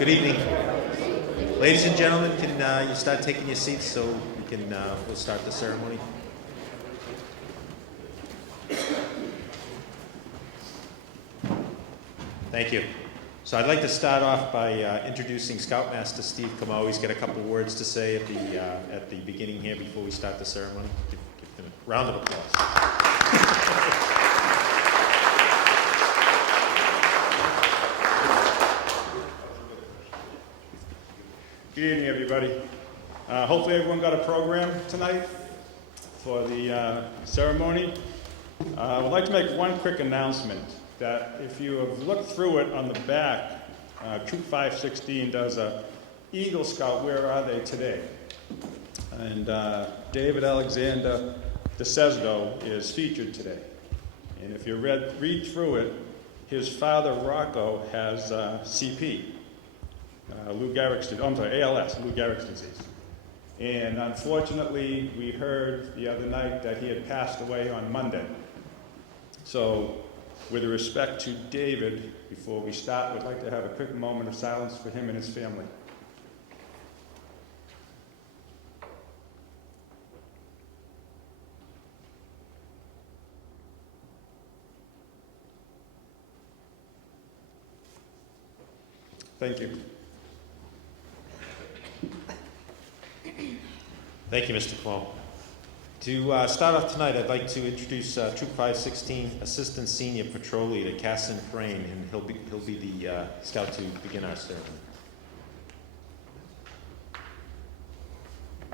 Good evening. Ladies and gentlemen, can you start taking your seats so we can, we'll start the ceremony? Thank you. So I'd like to start off by introducing Scoutmaster Steve Camo. He's got a couple words to say at the beginning here before we start the ceremony. Give him a round of applause. Good evening, everybody. Hopefully everyone got a program tonight for the ceremony. I would like to make one quick announcement that if you have looked through it on the back, Troop 516 does a Eagle Scout, Where Are They Today? And David Alexander DeCesdo is featured today. And if you read through it, his father Rocco has CP. Lou Gehrig's disease, ALS, Lou Gehrig's disease. And unfortunately, we heard the other night that he had passed away on Monday. So, with respect to David, before we start, we'd like to have a quick moment of silence for him and his family. Thank you. Thank you, Mr. Camo. To start off tonight, I'd like to introduce Troop 516 Assistant Senior Patrol Leader, Casson Frayne, and he'll be the scout to begin our ceremony.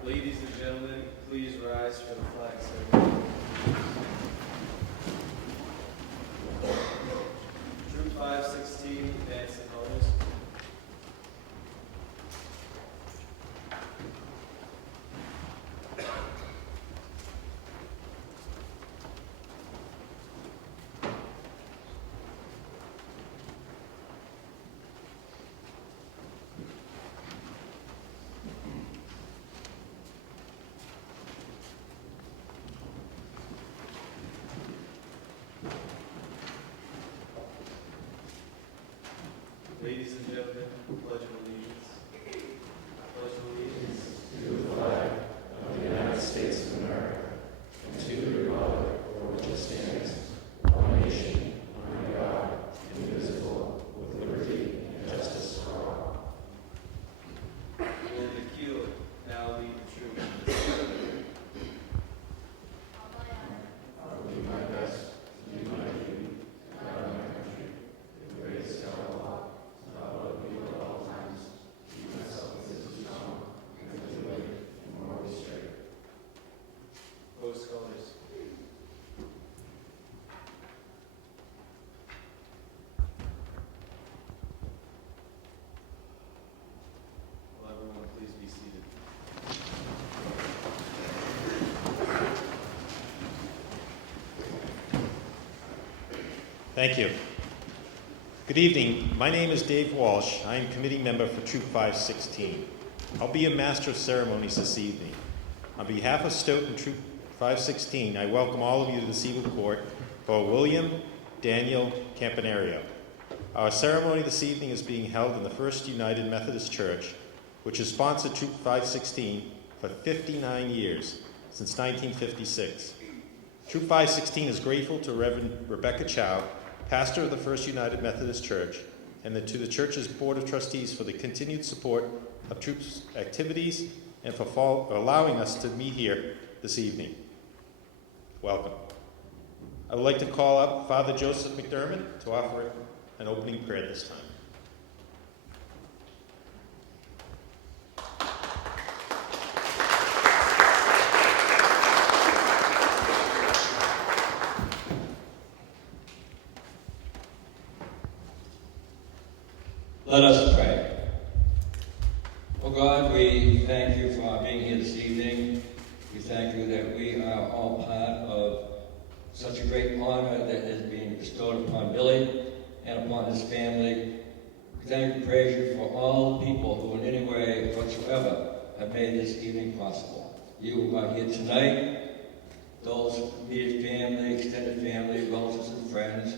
Ladies and gentlemen, please rise for the flag ceremony. Troop 516, advance the colors. Ladies and gentlemen, pledge of allegiance. I pledge allegiance to the flag of the United States of America and to the republic for which it stands, one nation, under God, indivisible, with liberty and justice for all. Will the Q now lead the troop? I will do my best to do my duty, to guard my country, to the greatest of our law. Post colors. Will everyone please be seated? Thank you. Good evening. My name is Dave Walsh. I am committee member for Troop 516. I'll be a master of ceremonies this evening. On behalf of Stoughton Troop 516, I welcome all of you to the Civil Court for William Daniel Campanario. Our ceremony this evening is being held in the First United Methodist Church, which has sponsored Troop 516 for 59 years, since 1956. Troop 516 is grateful to Reverend Rebecca Chow, pastor of the First United Methodist Church, and to the church's Board of Trustees for the continued support of Troop's activities and for allowing us to meet here this evening. Welcome. I would like to call up Father Joseph McDermott to offer an opening prayer this time. Let us pray. Oh God, we thank you for being here this evening. We thank you that we are all part of such a great honor that is being bestowed upon Billy and upon his family. We thank and praise you for all the people who in any way whatsoever have made this evening possible. You are here tonight, those immediate family, extended family, relatives and friends,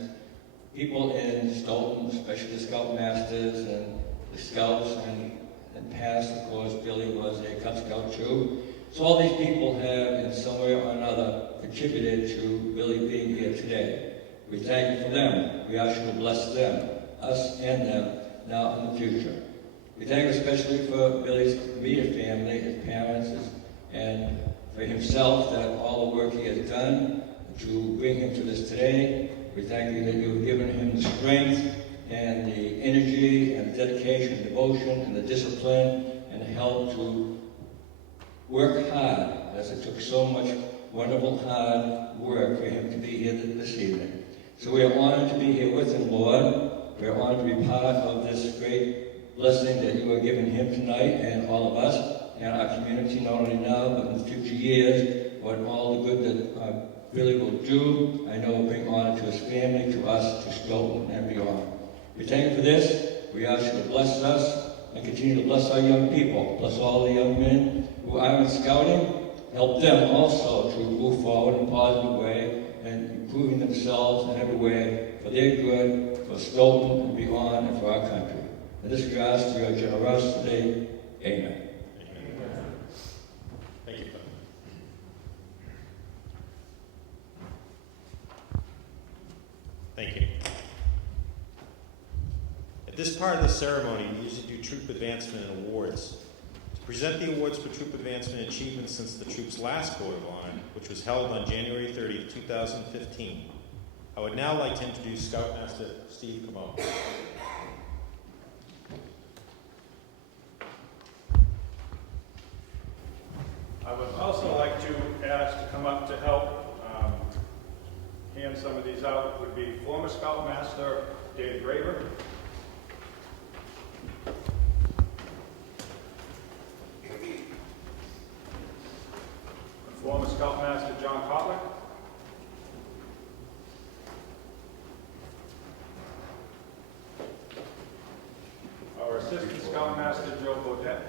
people in Stoughton, especially the Scoutmasters and the Scouts, and in the past, of course, Billy was a Cub Scout too. So all these people have, in some way or another, contributed to Billy being here today. We thank you for them. We ask you to bless them, us and them, now and in the future. We thank you especially for Billy's immediate family, his parents, and for himself, that all the work he has done to bring him to this today. We thank you that you have given him the strength and the energy and dedication and devotion and the discipline and the help to work hard, as it took so much wonderful hard work for him to be here this evening. So we are honored to be here with him, Lord. We are honored to be part of this great blessing that you are giving him tonight and all of us and our community, not only now, but in the future years. What all the good that Billy will do, I know will bring honor to his family, to us, to Stoughton, and beyond. We thank you for this. We ask you to bless us and continue to bless our young people. Bless all the young men who are in scouting. Help them also to move forward in a positive way and improving themselves in every way for their good, for Stoughton and beyond, and for our country. And this we ask through your generosity. Amen. Thank you. Thank you. At this part of the ceremony, we usually do troop advancement and awards. To present the awards for troop advancement and achievements since the troop's last Court of Honor, which was held on January 30th, 2015, I would now like to introduce Scoutmaster Steve Camo. I would also like to ask to come up to help hand some of these out would be former Scoutmaster Dave Graver, former Scoutmaster John Kotler, our Assistant Scoutmaster Joe Bodette,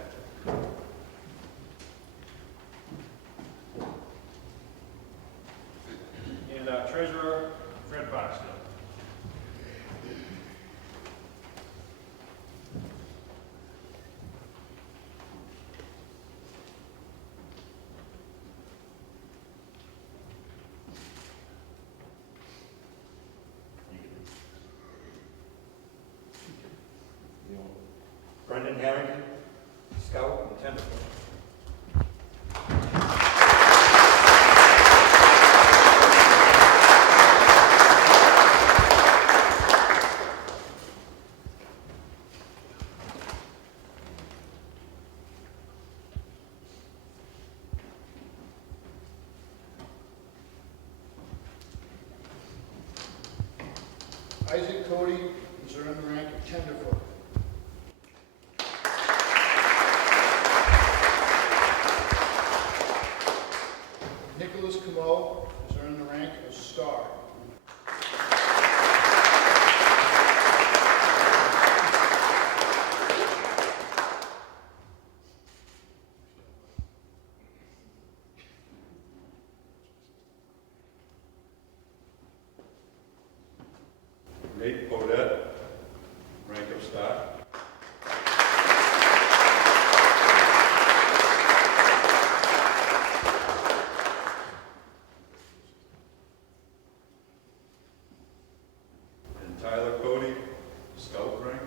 and our Treasurer Fred Barstow. Brendan Harrington, Scout and Tenderfoot. Isaac Cody is earned the rank of Tenderfoot. Nicholas Camo has earned the rank of Star. Nate Bodette, rank of Star. And Tyler Cody, Scout rank.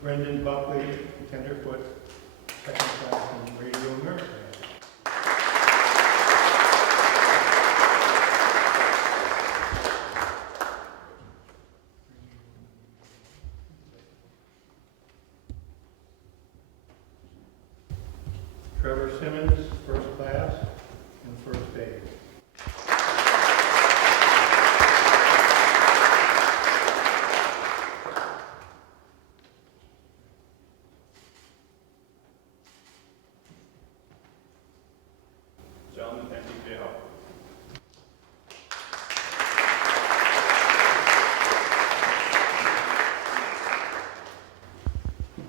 Brendan Buckley, Tenderfoot, second class in Radio Nurse. Trevor Simmons, first class and first aid. Gentlemen, thank you for your help.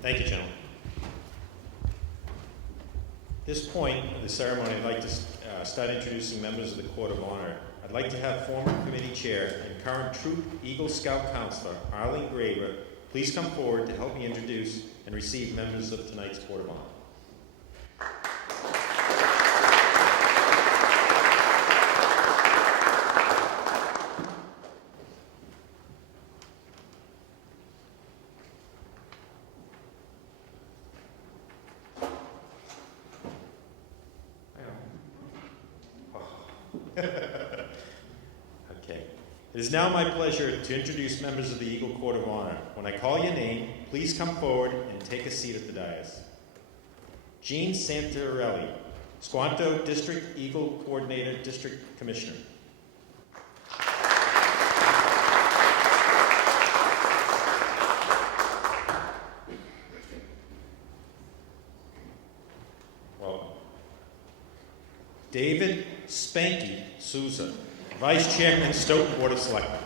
Thank you, gentlemen. At this point of the ceremony, I'd like to start introducing members of the Court of Honor. I'd I'd like to have former committee chair and current Troop Eagle Scout counselor, Arlene Graver, please come forward to help me introduce and receive members of tonight's Court of Honor. Okay. It is now my pleasure to introduce members of the Eagle Court of Honor. When I call your name, please come forward and take a seat at the dais. Jean Santarelli, Squanto District Eagle Coordinator, District Commissioner. Welcome. David Spanky Souza, Vice Chairman, Stoughton Board of Selectmen.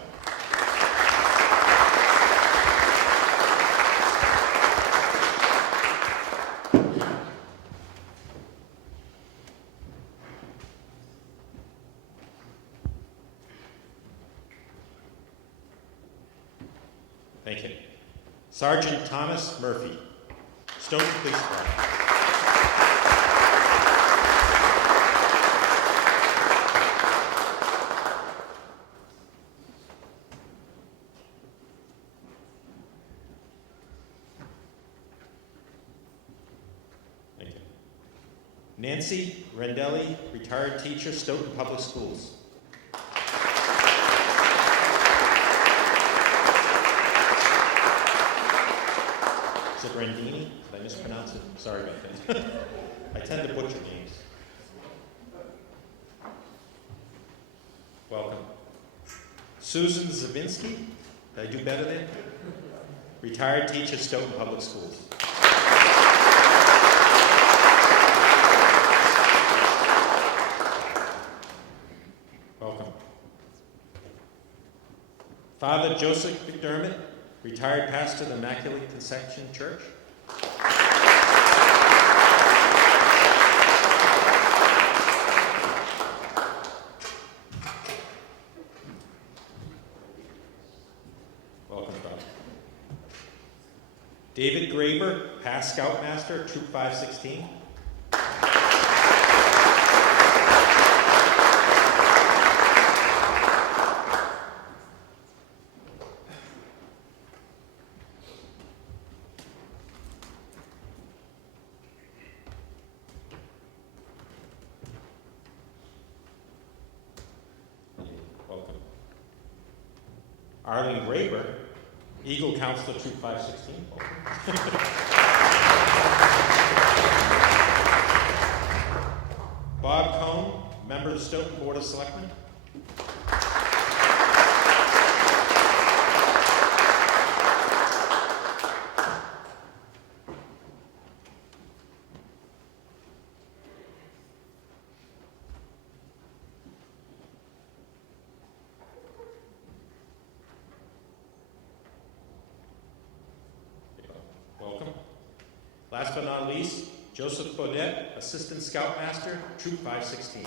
Thank you. Sergeant Thomas Murphy, Stoughton Police Department. Thank you. Nancy Rendelli, retired teacher, Stoughton Public Schools. Is it Randini? Did I mispronounce it? Sorry about that. I tend to butcher names. Welcome. Susan Zabinski. Did I do better there? Retired teacher, Stoughton Public Schools. Welcome. Father Joseph McDermott, retired pastor of the Immaculate Conception Church. Welcome, Father. David Graber, past Scoutmaster, Troop 516. Welcome. Arlene Graber, Eagle Counselor, Troop 516. Bob Cohn, member of the Stoughton Board of Selectmen. Welcome. Last but not least, Joseph Bodette, Assistant Scoutmaster, Troop 516.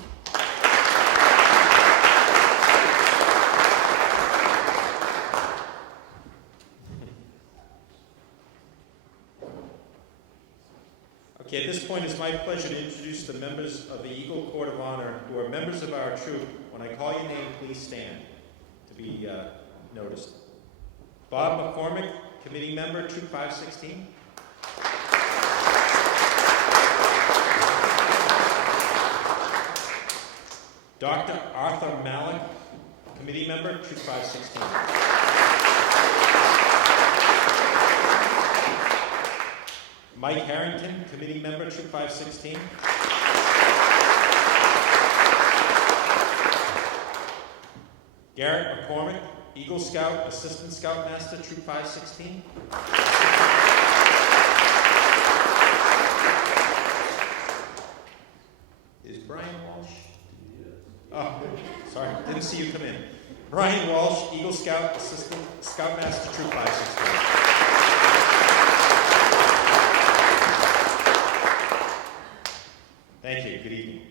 Okay, at this point, it's my pleasure to introduce the members of the Eagle Court of Honor who are members of our troop. When I call your name, please stand to be noticed. Bob McCormick, Committee Member, Troop 516. Dr. Arthur Malik, Committee Member, Troop 516. Mike Harrington, Committee Member, Troop 516. Garrett McCormick, Eagle Scout, Assistant Scoutmaster, Troop 516. Is Brian Walsh? Oh, sorry, didn't see you come in. Brian Walsh, Eagle Scout, Assistant Scoutmaster, Troop 516. Thank you. Good evening.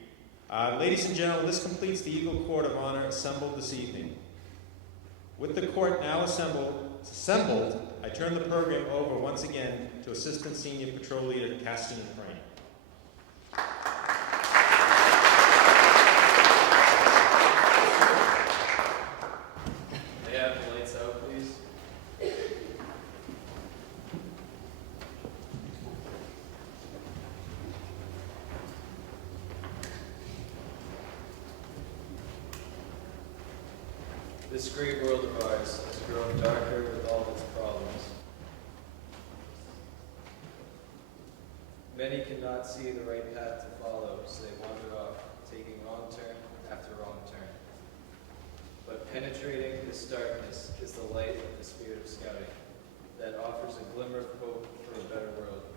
Ladies and gentlemen, this completes the Eagle Court of Honor assembled this evening. With the court now assembled, I turn the program over once again to Assistant Senior Patrol Leader Caston and Frank. May I have the lights out, please? This great world of ours has grown darker with all its problems. Many cannot see the right path to follow, so they wander off, taking wrong turn after wrong turn. But penetrating this darkness is the light of the spirit of scouting that offers a glimmer of hope for a better world.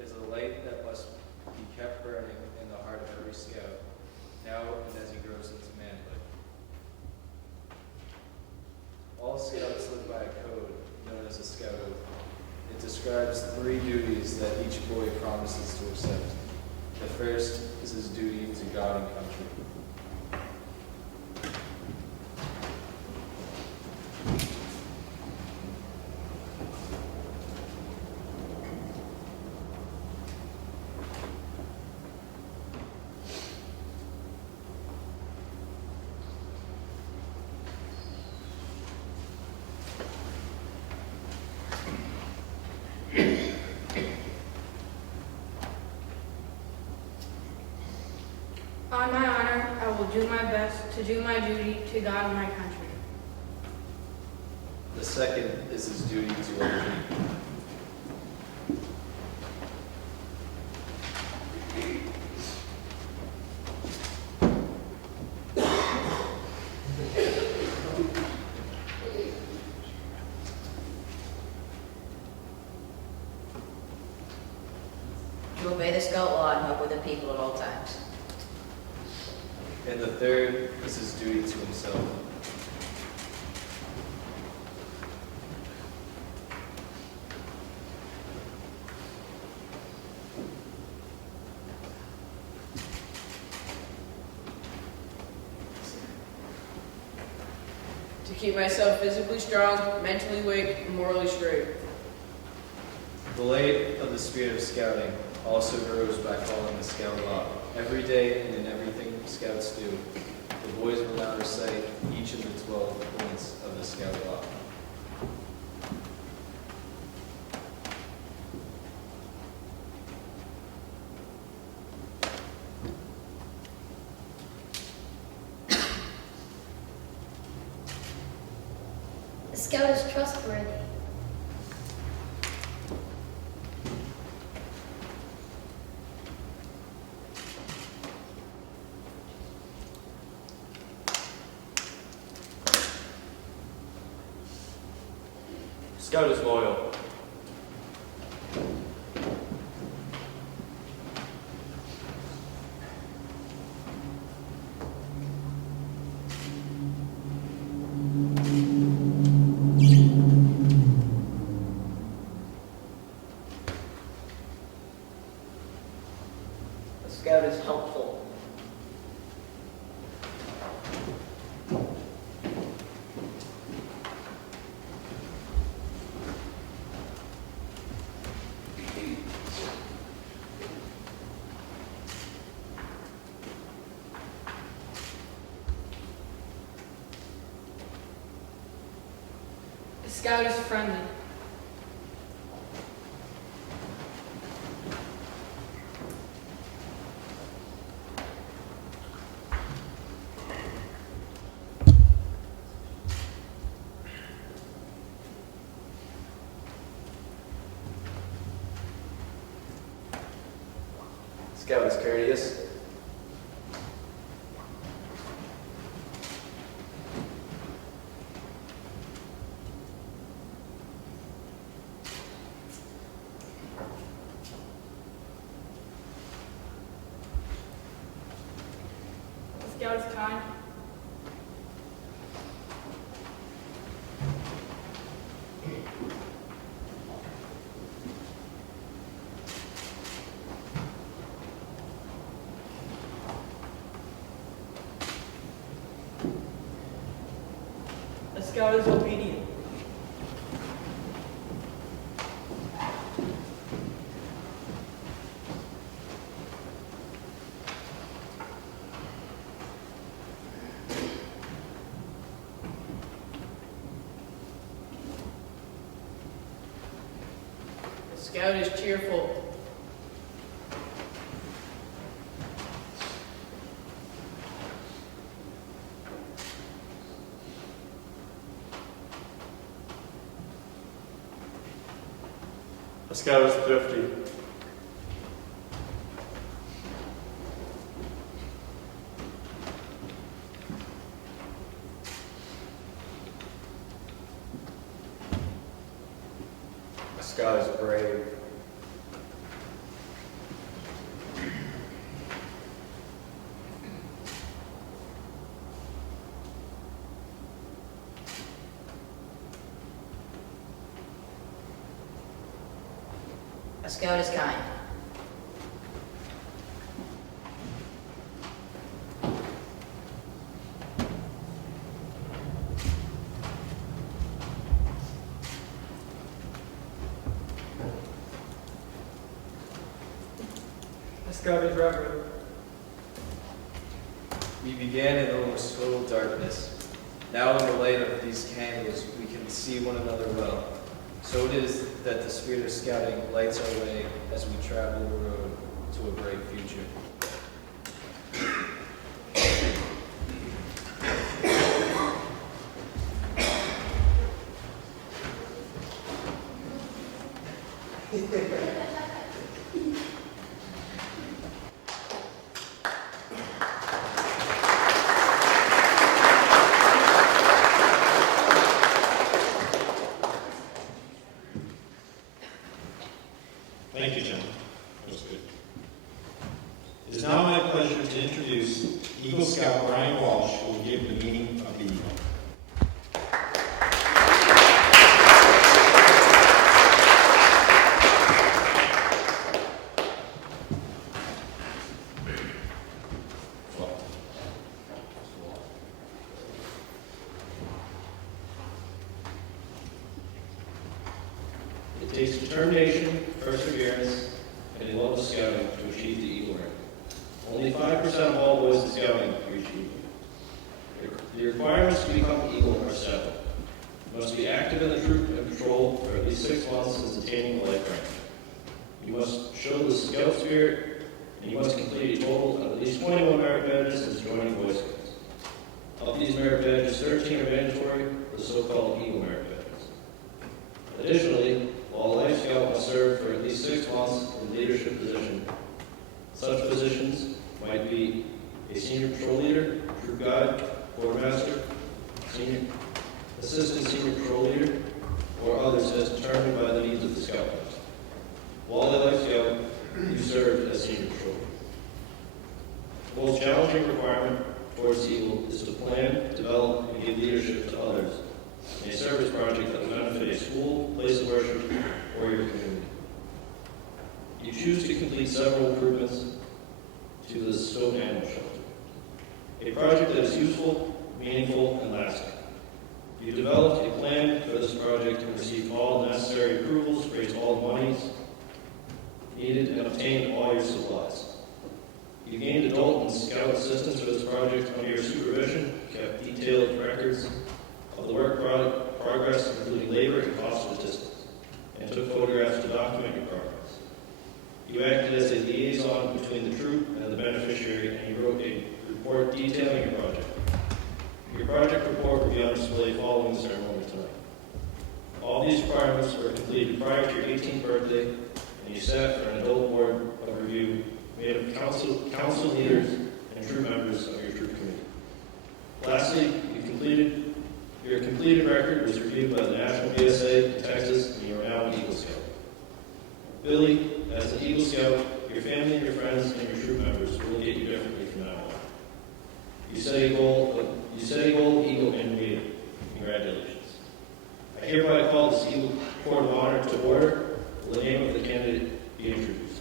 It is a light that must be kept burning in the heart of every scout, now and as he grows into manhood. All scouts live by a code known as a scout oath. It describes 3 duties that each boy promises to accept. The first is his duty to God and country. On my honor, I will do my best to do my duty to God and my country. The second is his duty to other people. To obey the scout law and help with the people at all times. And the third is his duty to himself. To keep myself physically strong, mentally awake, and morally straight. The light of the spirit of scouting also grows by following the scout law. Every day and in everything scouts do, the boys will now recite each of the 12 points of the scout law. The scout is trustworthy. Scout is loyal. The scout is helpful. The scout is friendly. Scout is courteous. The scout is kind. Scout is obedient. The Scout is cheerful. A Scout is thrifty. A Scout is brave. A Scout is kind. A Scout is reverent. We began in almost total darkness. Now in the light of these candles, we can see one another well. So it is that the spirit of scouting lights our way as we travel the road to a bright future. Thank you, John. That was good. It is now my pleasure to introduce Eagle Scout Brian Walsh, who will give the meaning of the Eagle. It takes determination, perseverance, and a love of scouting to achieve the Eagle rank. Only 5% of all boys in scouting reach Eagle. The requirements to become Eagle are several. You must be active in the troop and patrol for at least 6 months since attaining the life rank. You must show the scout spirit, and you must complete a total of at least 21 merit badges since joining Boy Scouts. Of these merit badges, 13 are mandatory, the so-called Eagle merit badges. Additionally, while a Life Scout must serve for at least 6 months in leadership position, such positions might be a senior patrol leader, troop guide, quartermaster, senior assistant senior patrol leader, or others as determined by the needs of the Scout House. While a Life Scout, you serve as senior patrol leader. The most challenging requirement towards Eagle is to plan, develop, and give leadership to others in a service project that will benefit a school, place of worship, or your community. You choose to complete several improvements to the Stoughton Animal Shelter, a project that is useful, meaningful, and lasting. You developed a plan for this project and received all necessary approvals, raised all the monies needed, and obtained all your supplies. You gained adult and scout assistance for this project under your supervision, kept detailed records of the work progress, including labor and cost statistics, and took photographs to document your progress. You acted as a liaison between the troop and the beneficiary, and you wrote a report detailing your project. Your project report will be on display following the ceremony tonight. All these requirements were completed prior to your 18th birthday, and you sat for an adult board of review made of council leaders and troop members of your troop committee. Lastly, your completed record was reviewed by the National BSA in Texas, and you are now an Eagle Scout. Billy, as an Eagle Scout, your family, your friends, and your troop members will look at you differently from now on. You set a goal of Eagle, and you made it. Congratulations. I hereby call this Eagle Court of Honor to order. Will the name of the candidate be introduced?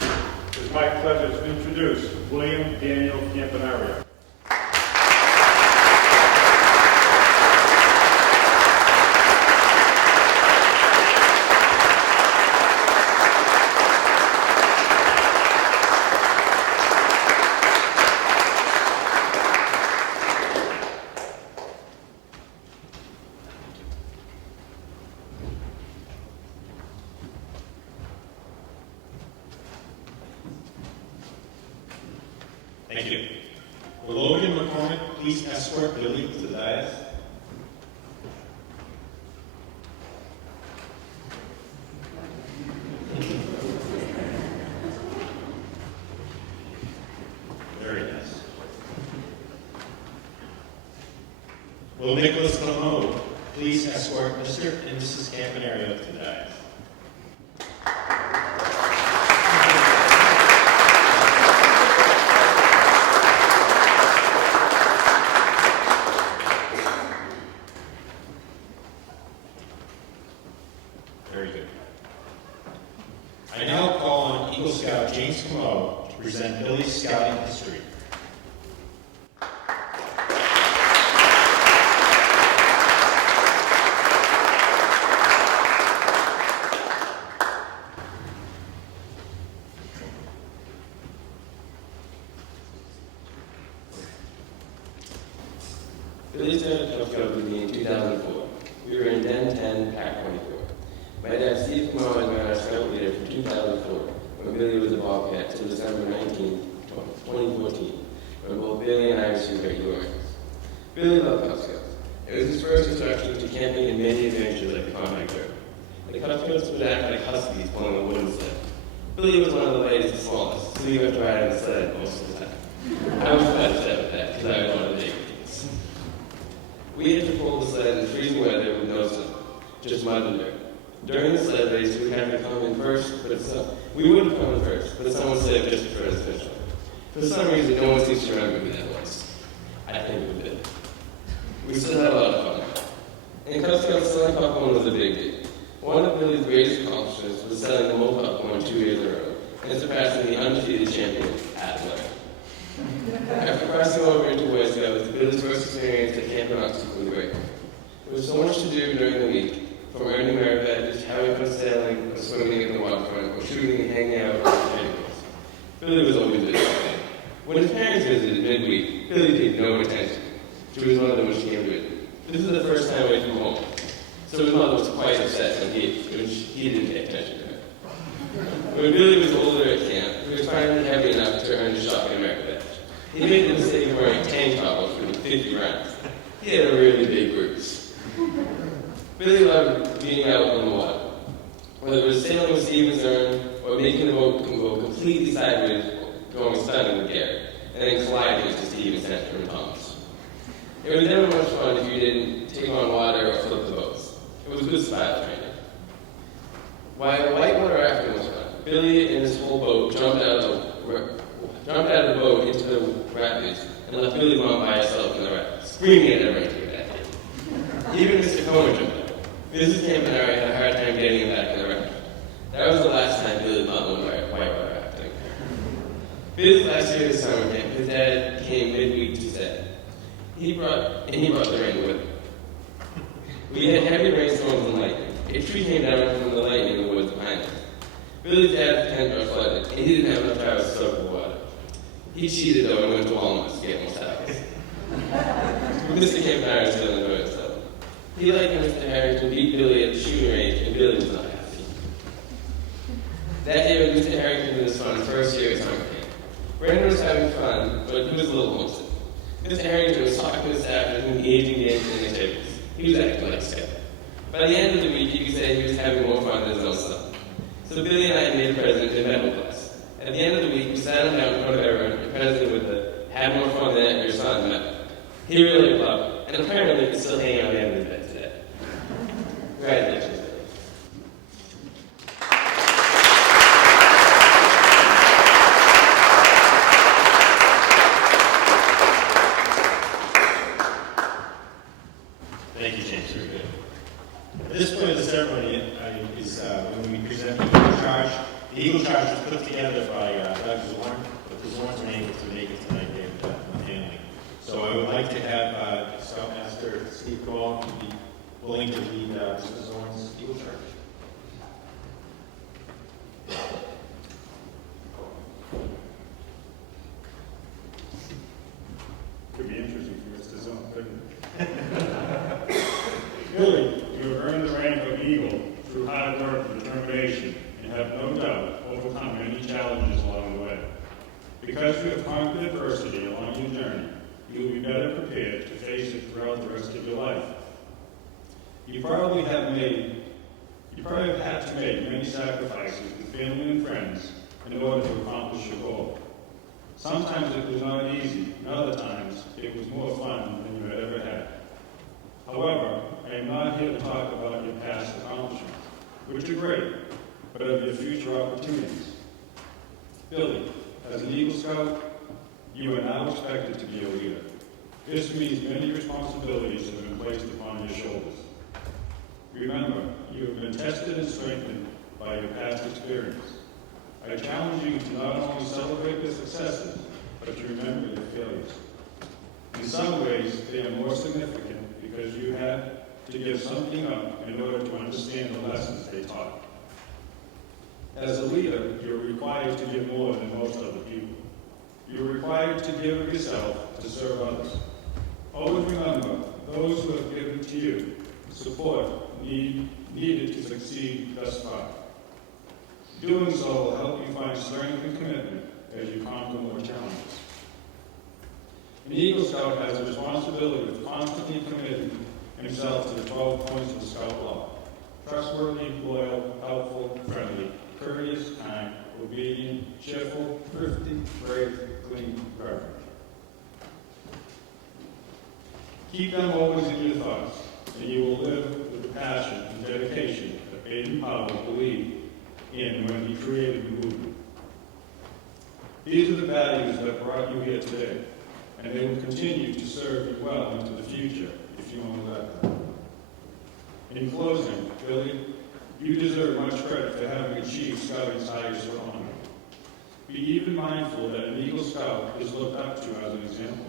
It's my pleasure to introduce William Daniel Campanario. Thank you. Will Logan McCormick please escort Billy to the dais? Very nice. Will Nicholas Como please escort Mr. and Mrs. Campanario to the dais? Very good. I now call on Eagle Scout James Como to present Billy's scouting history. Billy started Cub Scout with me in 2004. We were in Den 10, Pack 24. My dad, Steve Kumar, was our scout leader from 2004, when Billy was a Bobcat, till December 19, 2014, when both Billy and I received regular ranks. Billy loved Cub Scouts. It was his first introduction to camping and many adventures like the Campanario trip. The Cub Scouts would act like huskies pulling a wooden sled. Billy was one of the lightest and smallest, so he got to ride on the sled most of the time. I was quite upset with that, because I was one of the big kids. We had to pull the sled in freezing weather with no sun, just mud and dirt. During the sled race, we had to come in first, we would have come in first, but someone slipped just before the finish line. For some reason, no one seems to remember who that was. I think we did. We still had a lot of fun. In Cub Scouts, selling popcorn was a big deal. One of Billy's greatest accomplishments was selling the most popcorn 2 years in a row, and surpassing the undefeated champion at Atlanta. After crossing over into Boy Scouts, Billy's first experience at Campanario was great. There was so much to do during the week, from earning merit badges, having fun sailing, or swimming in the waterfront, or shooting and hanging out with animals. Billy was always busy. When his parents visited midweek, Billy paid no attention to his mother when she came to visit. This is the first time away from home, so his mother was quite upset when he didn't pay attention to her. When Billy was older at camp, he was finally heavy enough to earn his shopping merit badge. He made the mistake of wearing tank top for 50 rounds. He had a really big bruise. Billy loved being out on the water. Whether it was sailing with Steve and Zern, or making the boat go completely sideways, going stunning with Garrett, and then colliding into Steve and Senator and Thomas. It was never much fun if you didn't take on water or flip the boats. It was good style training. While whitewater rafting was fun, Billy and his whole boat jumped out of the boat into the rapids and left Billy's mom by herself in the rapids, screaming at everyone to get back in. Even Mr. Comer jumped out. Mrs. Campanario had a hard time getting him back in the raft. That was the last time Billy's mom went whitewater rafting. Billy's last year of summer camp, his dad came midweek to stay. He brought the rain with him. We had heavy rainstorms and lightning. A tree came down from the lightning in the woods behind us. Billy's dad's tent got flooded, and he didn't have enough towels to soak the water. He cheated though and went to Walmart to get more towels. Mr. Campanario still enjoyed himself. He, like Mr. Harrington, beat Billy at the shooting range, and Billy was not happy. That year, Mr. Harrington was on his first year at summer camp. Brandon was having fun, but he was a little homesick. Mr. Harrington was talking to his staff and engaging games and activities. He was acting like a scout. By the end of the week, you could say he was having more fun than his own son. So Billy and I made a present in medical class. At the end of the week, we sat him down in front of everyone, and presented with the "Have more fun than your son" medal. He really loved it, and apparently it's still hanging on the end of his bed today. Congratulations, Billy. Thank you, James. Very good. At this point of the ceremony is when we present the Eagle Charge. The Eagle Charge was put together by Doug Zorn, but the Zorns were able to make it tonight with the family. So I would like to have Scoutmaster Steve Gall be willing to lead Mr. Zorn's Eagle Charge. Could be interesting for Mr. Zone, couldn't it? Billy, you have earned the rank of Eagle through hard work and determination, and have no doubt overcome many challenges along the way. Because you have conquered adversity along your journey, you will be better prepared to face it throughout the rest of your life. You probably have had to make many sacrifices with family and friends in order to accomplish your goal. Sometimes it was not easy, and other times it was more fun than you had ever had. However, I am not here to talk about your past accomplishments, which are great, but of your future opportunities. Billy, as an Eagle Scout, you are now expected to be a leader. This means many responsibilities have been placed upon your shoulders. Remember, you have been tested and strengthened by your past experience. I challenge you to not only celebrate your successes, but to remember your failures. In some ways, they are more significant because you had to give something up in order to understand the lessons they taught. As a leader, you're required to give more than most other people. You're required to give of yourself to serve others. Always remember, those who have given to you support needed to succeed thus far. Doing so will help you find strength and commitment as you conquer more challenges. An Eagle Scout has a responsibility of constantly committing himself to the 12 points of the Scout Law: trustworthy, loyal, helpful, friendly, courteous, kind, obedient, cheerful, thrifty, brave, clean, reverent. Keep them always in your thoughts, and you will live with the passion and dedication that Baden Powell believed in when he created the movement. These are the values that brought you here today, and they will continue to serve you well into the future if you only let them. In closing, Billy, you deserve much credit for having achieved Scouting's highest honor. Be even mindful that an Eagle Scout is looked up to as an example.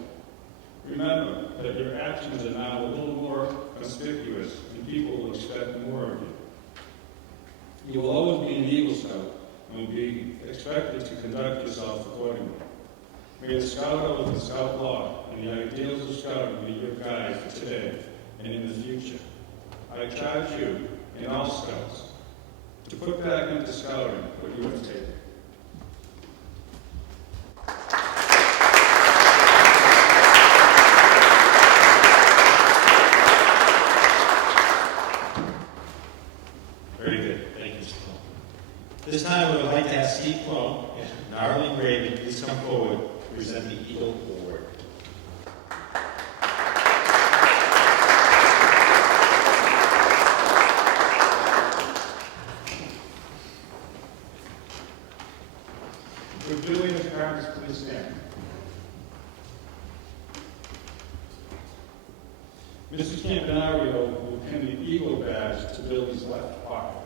Remember that your actions are now a little more conspicuous and people will expect more of you. You will always be an Eagle Scout and will be expected to conduct yourself accordingly. May the Scout Oath, the Scout Law, and the ideals of Scouting be your guide for today and in the future. I charge you and all Scouts to put back into Scouting what you have taken. Very good. Thank you, Mr. Plum. This time, we would like to ask Steve Plum and Arlene Gray to please come forward to present the Eagle Award. Would Billy and his parents please stand? Mrs. Campanario will pin the Eagle badge to Billy's left pocket.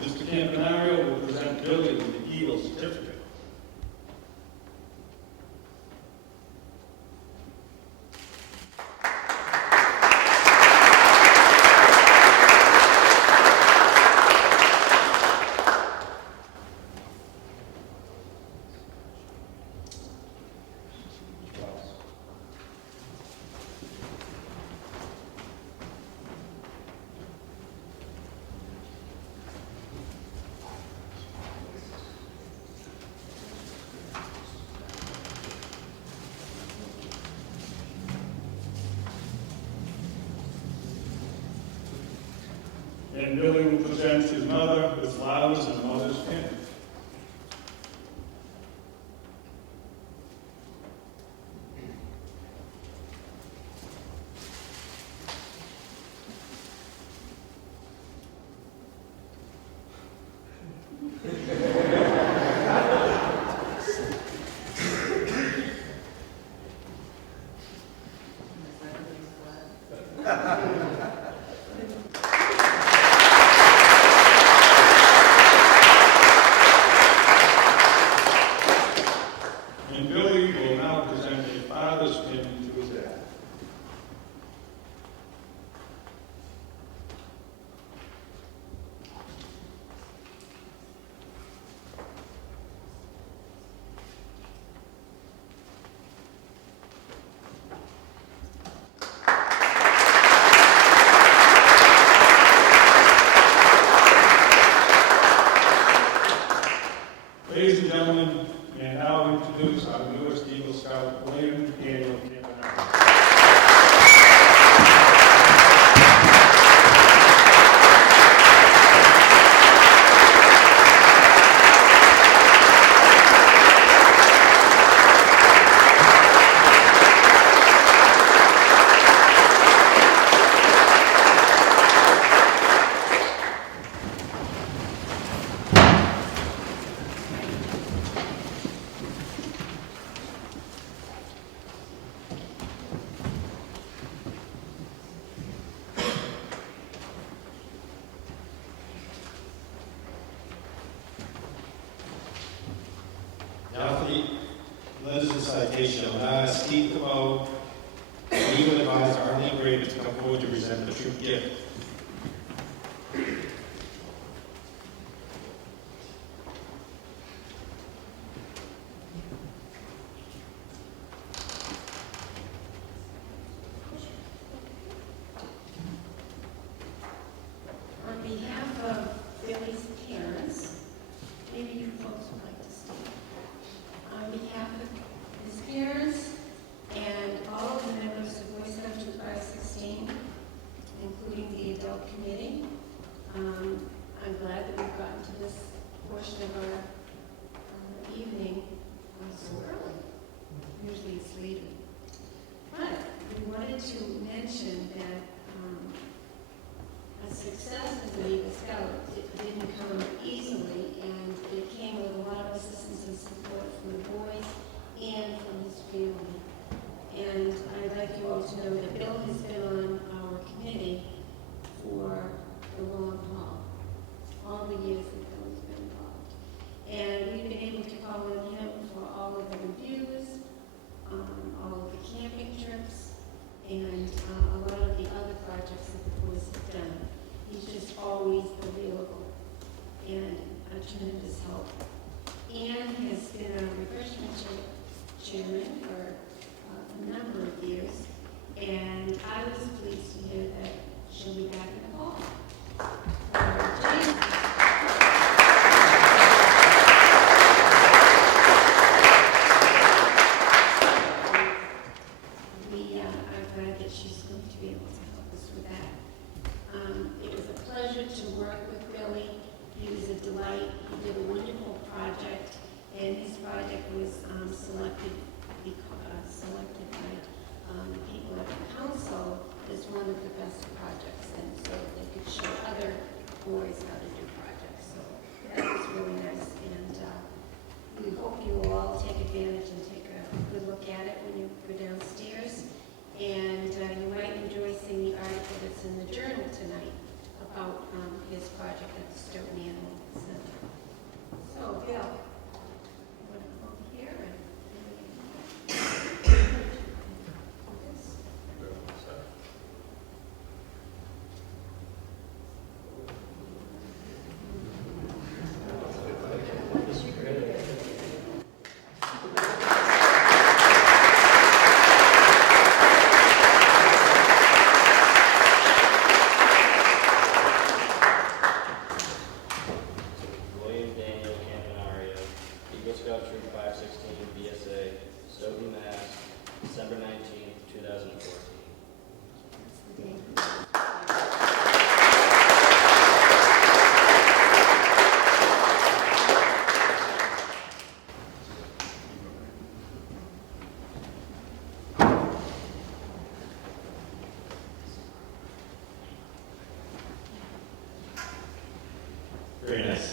Mr. Campanario will present Billy with the Eagle certificate. And Billy will present his mother with flowers and a mother's pin. introduce our newest Eagle Scout, William Daniel Campanario. Now for the letters of citation, I'll now ask Steve Camo, legal advisor Arlene Graver, to come forward to present the troop gift. On behalf of Billy's parents, maybe you folks would like to stand. On behalf of his parents and all of the members of Boy Scout Troop 516, including the adult committee, I'm glad that we've gotten to this portion of our evening so early. Usually it's later. But we wanted to mention that a success as an Eagle Scout didn't come easily, and it came with a lot of assistance and support from the boys and from his family. And I'd like you all to know that Bill has been on our committee for the long haul, all the years that Bill has been involved. And we've been able to call on him for all of the reviews, all of the camping trips, and a lot of the other projects that the boys have done. He's just always available and a tremendous help. Anne has been our refreshment chairman for a number of years, and I was pleased to hear that she'll be back in the fall. I'm glad that she's going to be able to help us with that. It was a pleasure to work with Billy. He was a delight. He did a wonderful project, and his project was selected by the people at the council as one of the best projects, and so they could show other boys how to do projects. So that was really nice, and we hope you will all take advantage and take a good look at it when you go downstairs. And you might enjoy seeing the article that's in the journal tonight about his project at the Stoughton Animal Center. So, Bill, you want to come over here and William Daniel Campanario, Eagle Scout Troop 516, BSA, Stoughton, Mass., December 19th, 2014. Very nice.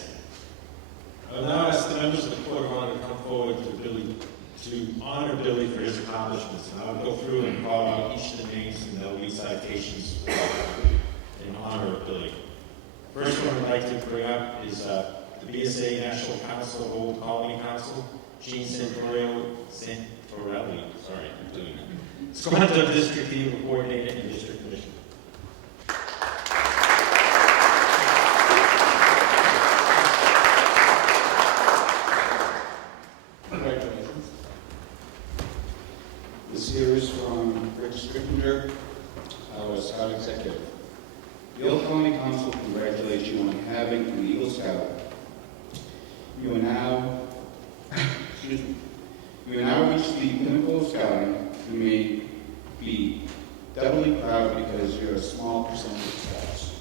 I'll now ask the members of the Court of Honor to come forward to honor Billy for his accomplishments. And I'll go through and call out each of the names, and there'll be citations in honor of Billy. First one I'd like to bring up is the BSA National Council, Old Colony Council, Gene Santorelli, sorry, I'm doing that. Squanto District Legal Coordinator and District Commissioner. Congratulations. This here is from Rick Strickender, our Scout Executive. The Old Colony Council congratulates you on having an Eagle Scout. You are now, excuse me, Scouting, you may be doubly proud because you're a small percentage of Scouts.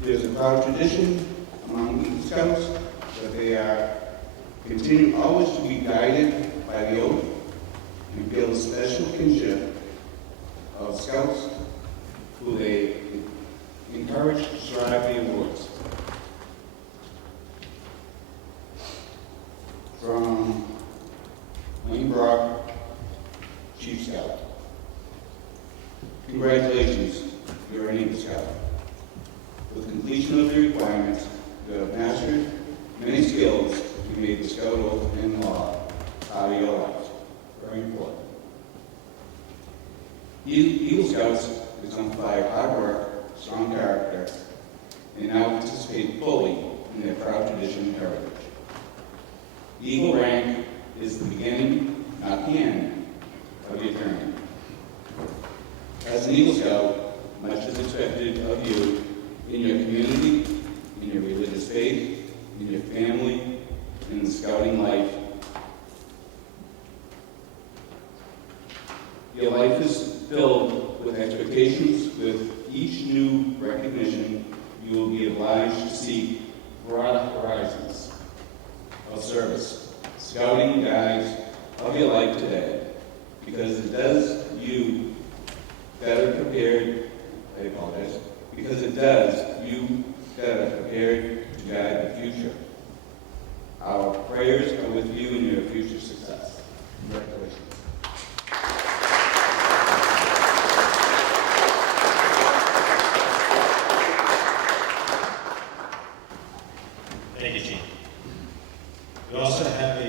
There's a proud tradition among Eagle Scouts that they continue always to be guided by the oath and feel a special kinship of Scouts who they encourage to strive the awards. From Wayne Brock, Chief Scout. Congratulations, you're an Eagle Scout. With completion of the requirements, you have mastered many skills to make the Scout oath and law part of your life. Very important. Eagle Scouts exemplify hard work, strong character, and now participate fully in their proud tradition and heritage. The Eagle rank is the beginning, not the end, of your journey. As an Eagle Scout, much is expected of you in your community, in your religious faith, in your family, in the Scouting life. Your life is filled with expectations. With each new recognition, you will be obliged to seek broader horizons of service. Scouting guides of your life today, because it does you better prepared, because it does you better prepared to guide the future. Our prayers are with you in your future success. Congratulations. Thank you, Gene. We also have a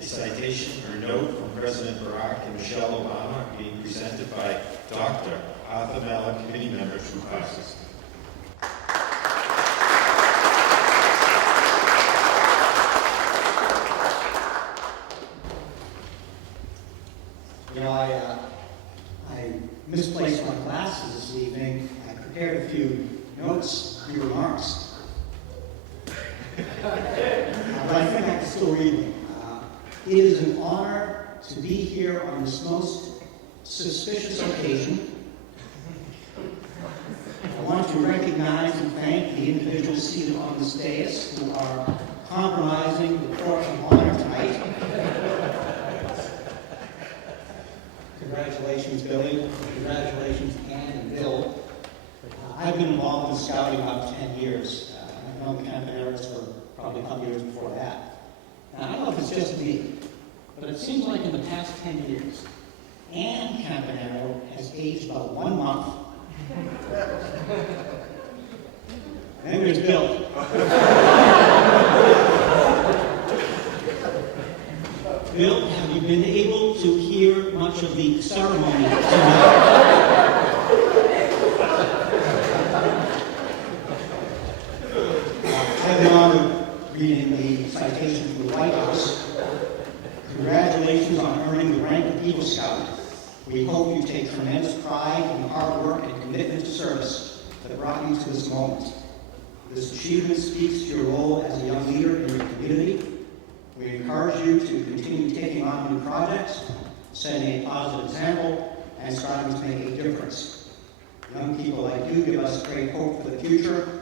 citation or note from President Barack and Michelle Obama being presented by Dr. Arthur Mallett, committee member, Troop 560. You know, I misplaced my glasses this evening. I prepared a few notes, a few remarks. But I think I can still read them. It is an honor to be here on this most suspicious occasion. I want to recognize and thank the individuals seated on this dais who are compromising the court of honor tonight. Congratulations, Billy. Congratulations, Ann and Bill. I've been involved in Scouting about 10 years. I've known the Campanaros for probably a couple years before that. And I don't know if it's just me, but it seems like in the past 10 years, Ann Campanaro has aged about 1 month. Then there's Bill. Bill, have you been able to hear much of the ceremony tonight? I have the honor of reading the citation from the White House. Congratulations on earning the rank of Eagle Scout. We hope you take tremendous pride in the hard work and commitment to service that brought you to this moment. This achievement speaks to your role as a young leader in your community. We encourage you to continue taking on new projects, setting a positive example, and striving to make a difference. Young people like you give us great hope for the future,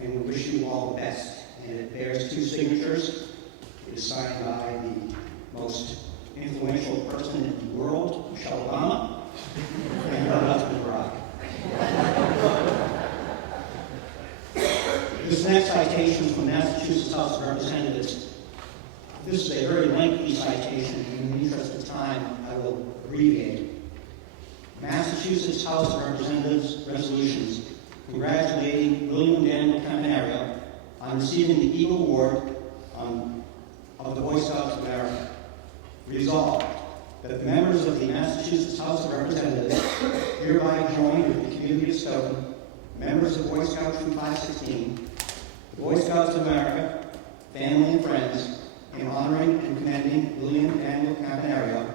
and we wish you all the best. And it bears 2 signatures. It is signed by the most influential person in the world, Michelle Obama, and her husband, Barack. This next citation is from Massachusetts House of Representatives. This is a very lengthy citation, and in the interest of time, I will abbreviate. Massachusetts House of Representatives resolutions congratulating William Daniel Campanario on receiving the Eagle Award of the Boy Scouts of America. Resolved that the members of the Massachusetts House of Representatives hereby join with the community of Stoughton, members of Boy Scouts Troop 516, the Boy Scouts of America, family and friends, in honoring and commending William Daniel Campanario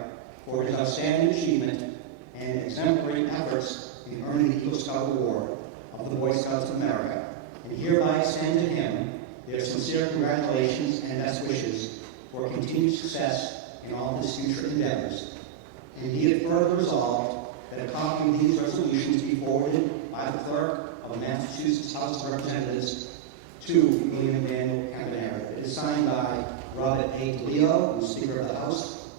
for his outstanding achievement and exemplary efforts in earning the Eagle Scout Award of the Boy Scouts of America, and hereby send to him their sincere congratulations and best wishes for continued success in all his future endeavors. And be it further resolved that a copy of these resolutions be forwarded by the clerk of the Massachusetts House of Representatives to William Daniel Campanario. It is signed by Robert A. DeLeo, who is Speaker of the House.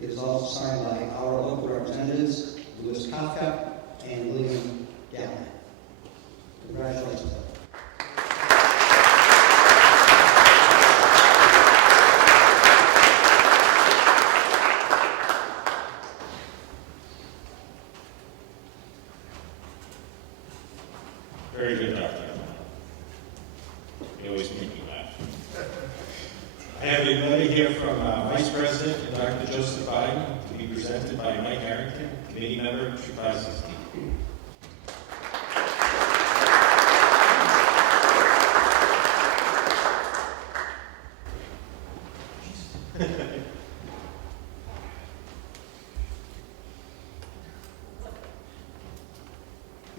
It is also signed by our local representatives, Louis Kafka and William Gallant. Congratulations. Very good, Dr. You always make me laugh. I have a letter here from Vice President and Dr. Joseph Biden to be presented by Mike Harrington, committee member, Troop 516.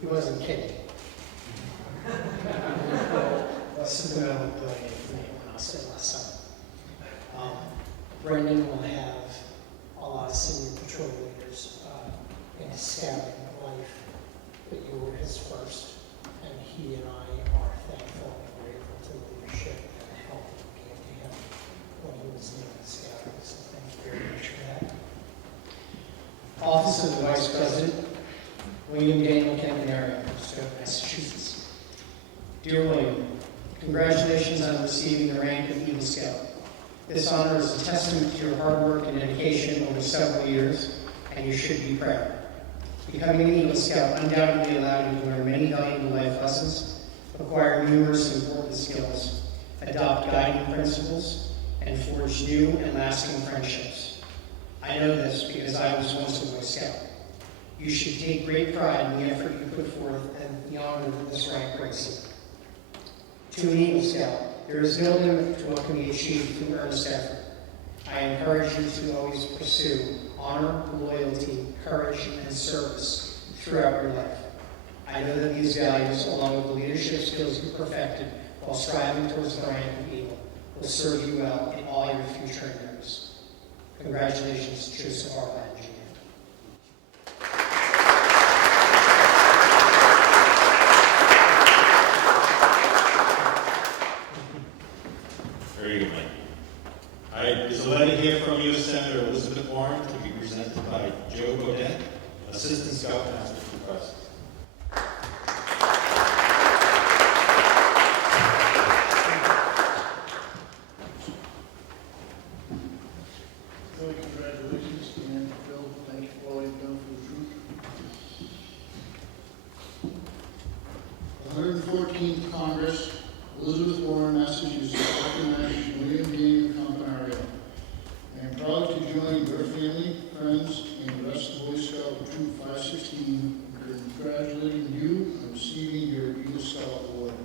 He wasn't kidding. That's the name when I said last summer. Brendan will have a lot of senior patrol leaders in his scouting life, but you were his first, and he and I are thankful and grateful to the leadership and the help that we gave to him when he was leading scouting. So thank you very much for that. Office of the Vice President, William Daniel Campanario, Stoughton, Massachusetts. Dear William, congratulations on receiving the rank of Eagle Scout. This honor is a testament to your hard work and dedication over several years, and you should be proud. Becoming an Eagle Scout undoubtedly allowed you to learn many valuable life lessons, acquire numerous important skills, adopt guiding principles, and forge new and lasting friendships. I know this because I was once a Boy Scout. You should take great pride in the effort you put forth and the honor that this rank brings you. To an Eagle Scout, there is no limit to what can be achieved through earnest effort. I encourage you to always pursue honor, loyalty, courage, and service throughout your life. I know that these values, along with the leadership skills you perfected while striving towards the rank of Eagle, will serve you well in all your future endeavors. Congratulations, Joseph R. Biden, Jr. Very good, Mike. All right, there's a letter here from U.S. Senator Elizabeth Warren to be presented by Joe Godet, Assistant Scoutmaster for Preston. Really, congratulations, and Bill, thank you for all you've done for the troop. 114th Congress, Elizabeth Warren, Massachusetts, recognizes William Daniel Campanario. I am proud to join your family, friends, and the rest of the Boy Scout of Troop 516 in congratulating you on receiving your Eagle Scout Award.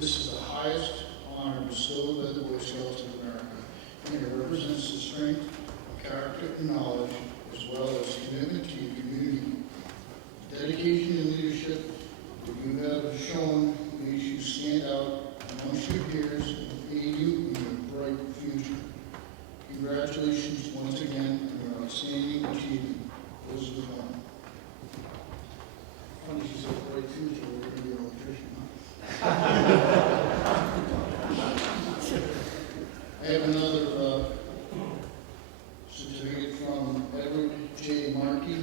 This is the highest honor bestowed by the Boy Scouts of America, and it represents the strength, character, and knowledge, as well as commitment to your community. Dedication and leadership that you have shown makes you stand out amongst your peers and aid you in your bright future. Congratulations once again on your outstanding achievement. Elizabeth Warren. Funny she said bright future, we're going to be an electrician, huh? I have another certificate from Edward J. Markey,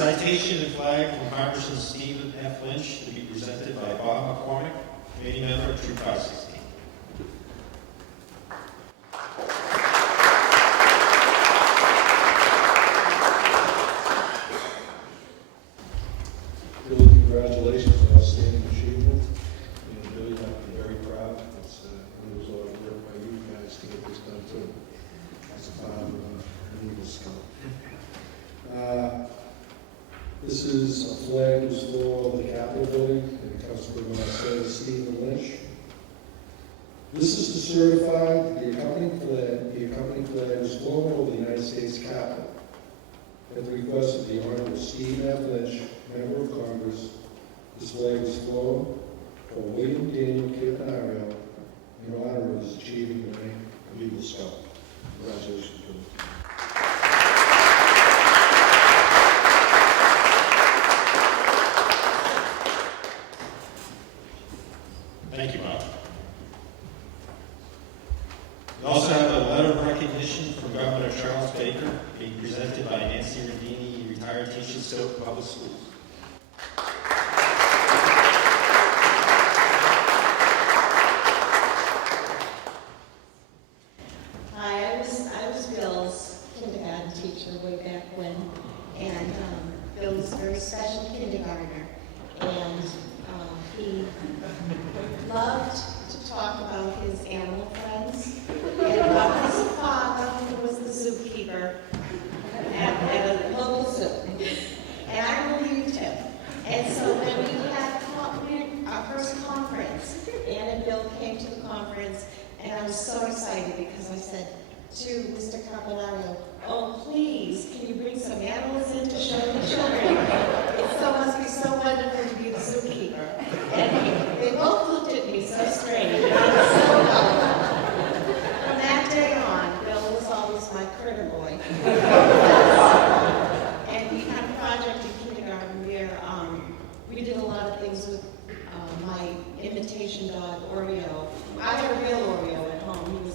citation and flag from Congressman Stephen F. Lynch to be presented by Bob McCormick, committee member of Troop 516. Billy, congratulations on outstanding achievement. And Billy, I'm very proud. It was a lot of work by you guys to get this done too. As a father of an Eagle Scout. This is a flag that's for the Capitol building, and it comes from Stephen Lynch. This is to certify that the accompanying flag was flown over the United States Capitol at the request of the Honorable Stephen F. Lynch, Member of Congress. This flag was flown for William Daniel Campanario in honor of his achieving the rank of Eagle Scout. Congratulations, Billy. Thank you, Bob. We also have a letter of recognition from Governor Charles Baker being presented by Nancy Radini, retired teacher of Stoughton Public Schools. Hi, I was Bill's kindergarten teacher way back when, and Bill was a very special kindergartner, and he loved to talk about his animal friends, and about his father, who was the zookeeper at a local zoo, and I believed him. And so when we had our first conference, Ann and Bill came to the conference, and I was so excited because I said to Mr. Campanario, "Oh, please, can you bring some animals in to show the children? It must be so wonderful to be the zookeeper." And they both looked at me so strange. And I was so happy. From that day on, Bill was always my critter boy. And we had a project in kindergarten where we did a lot of things with my imitation dog, Oreo. I had a real Oreo at home.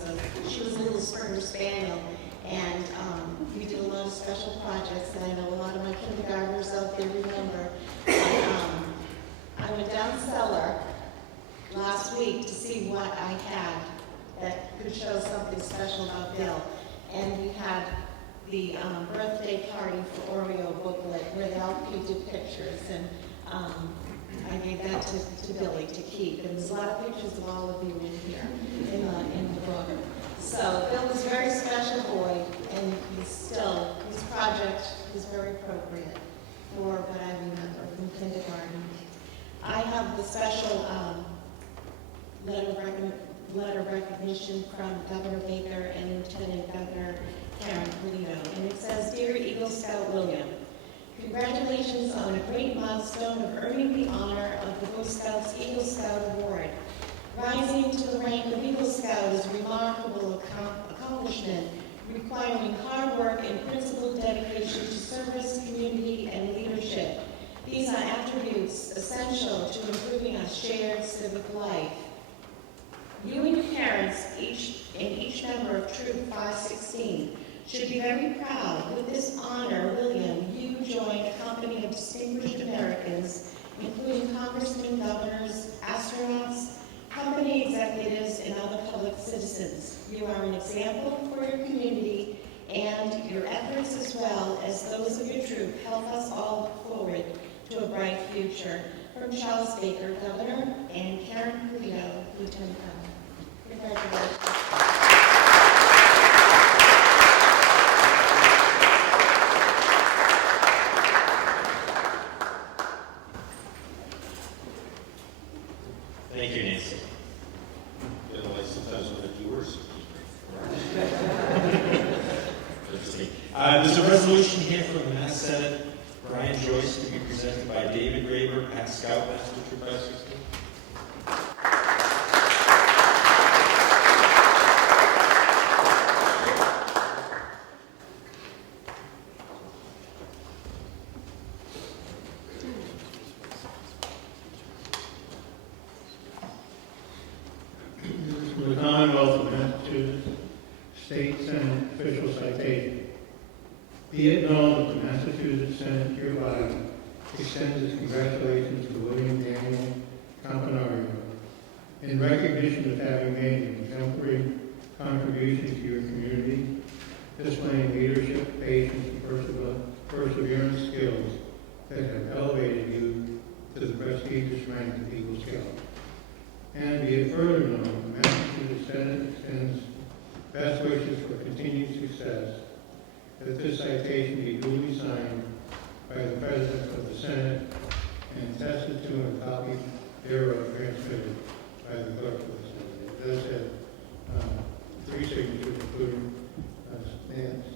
She was a little Springer Spaniel. And we did a lot of special projects that I know a lot of my kindergartners out there remember. And, I went down cellar last week to see what I had that could show something special about Bill. And we had the birthday party for Oreo booklet where they all painted pictures. And I gave that to Billy to keep. And there's a lot of pictures of all of you in here in the book. So Bill was a very special boy, and his project is very appropriate for what I remember from kindergarten. I have the special letter of recognition from Governor Baker and Lieutenant Governor Karen Polito, and it says, "Dear Eagle Scout William, congratulations on a great milestone of earning the honor of the Boy Scouts Eagle Scout Award. Rising to the rank of Eagle Scout is a remarkable accomplishment requiring hard work and principled dedication to service, community, and leadership. These are attributes essential to improving our shared civic life. You and your parents, each member of Troop 516, should be very proud. With this honor, William, you join a company of distinguished Americans, including congressmen, governors, astronauts, company executives, and other public citizens. You are an example for your community, and your efforts as well as those of your troop help us all look forward to a bright future." From Charles Baker, Governor, and Karen Polito, Lieutenant Governor. Congratulations. Thank you, Nancy. Sometimes when I do worse. There's a resolution here from the Mass Senate, Brian Joyce, to be presented by David Graber, past Scoutmaster, Troop 516. For the Commonwealth of Massachusetts, State Senate official citation. Be it known that the Massachusetts Senate hereby extends its congratulations to William Daniel Campanario in recognition of having made an exemplary contribution to your community, displaying leadership, patience, and perseverance skills that have elevated you to the prestigious rank of Eagle Scout. And be it further known, the Massachusetts Senate extends best wishes for continued success, that this citation be duly signed by the President of the Senate and attested to and a copy thereof transmitted by the clerk of the Senate. It does have 3 signatures, including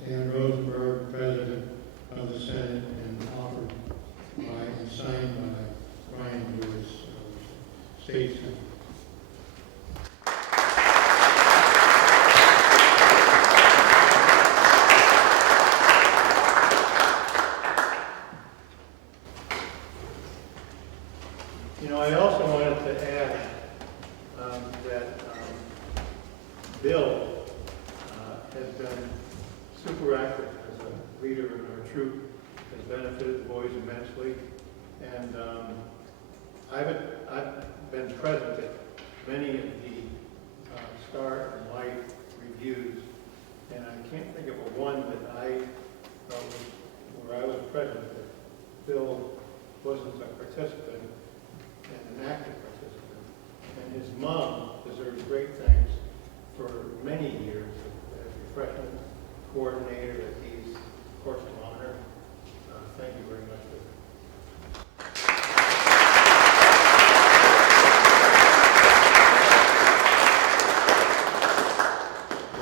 Stan Rosenberg, President of the Senate, and offered by and signed by Brian Lewis, State Senator. You know, I also wanted to add that Bill has been super active as a leader in our troop, has benefited the boys immensely, and I've been present at many of the Star and Light reviews, and I can't think of a one that I felt was, where I was present that Bill wasn't a participant and an active participant. And his mom deserves great thanks for many years as refreshment coordinator that he's, of course, an honor. Thank you very much for that.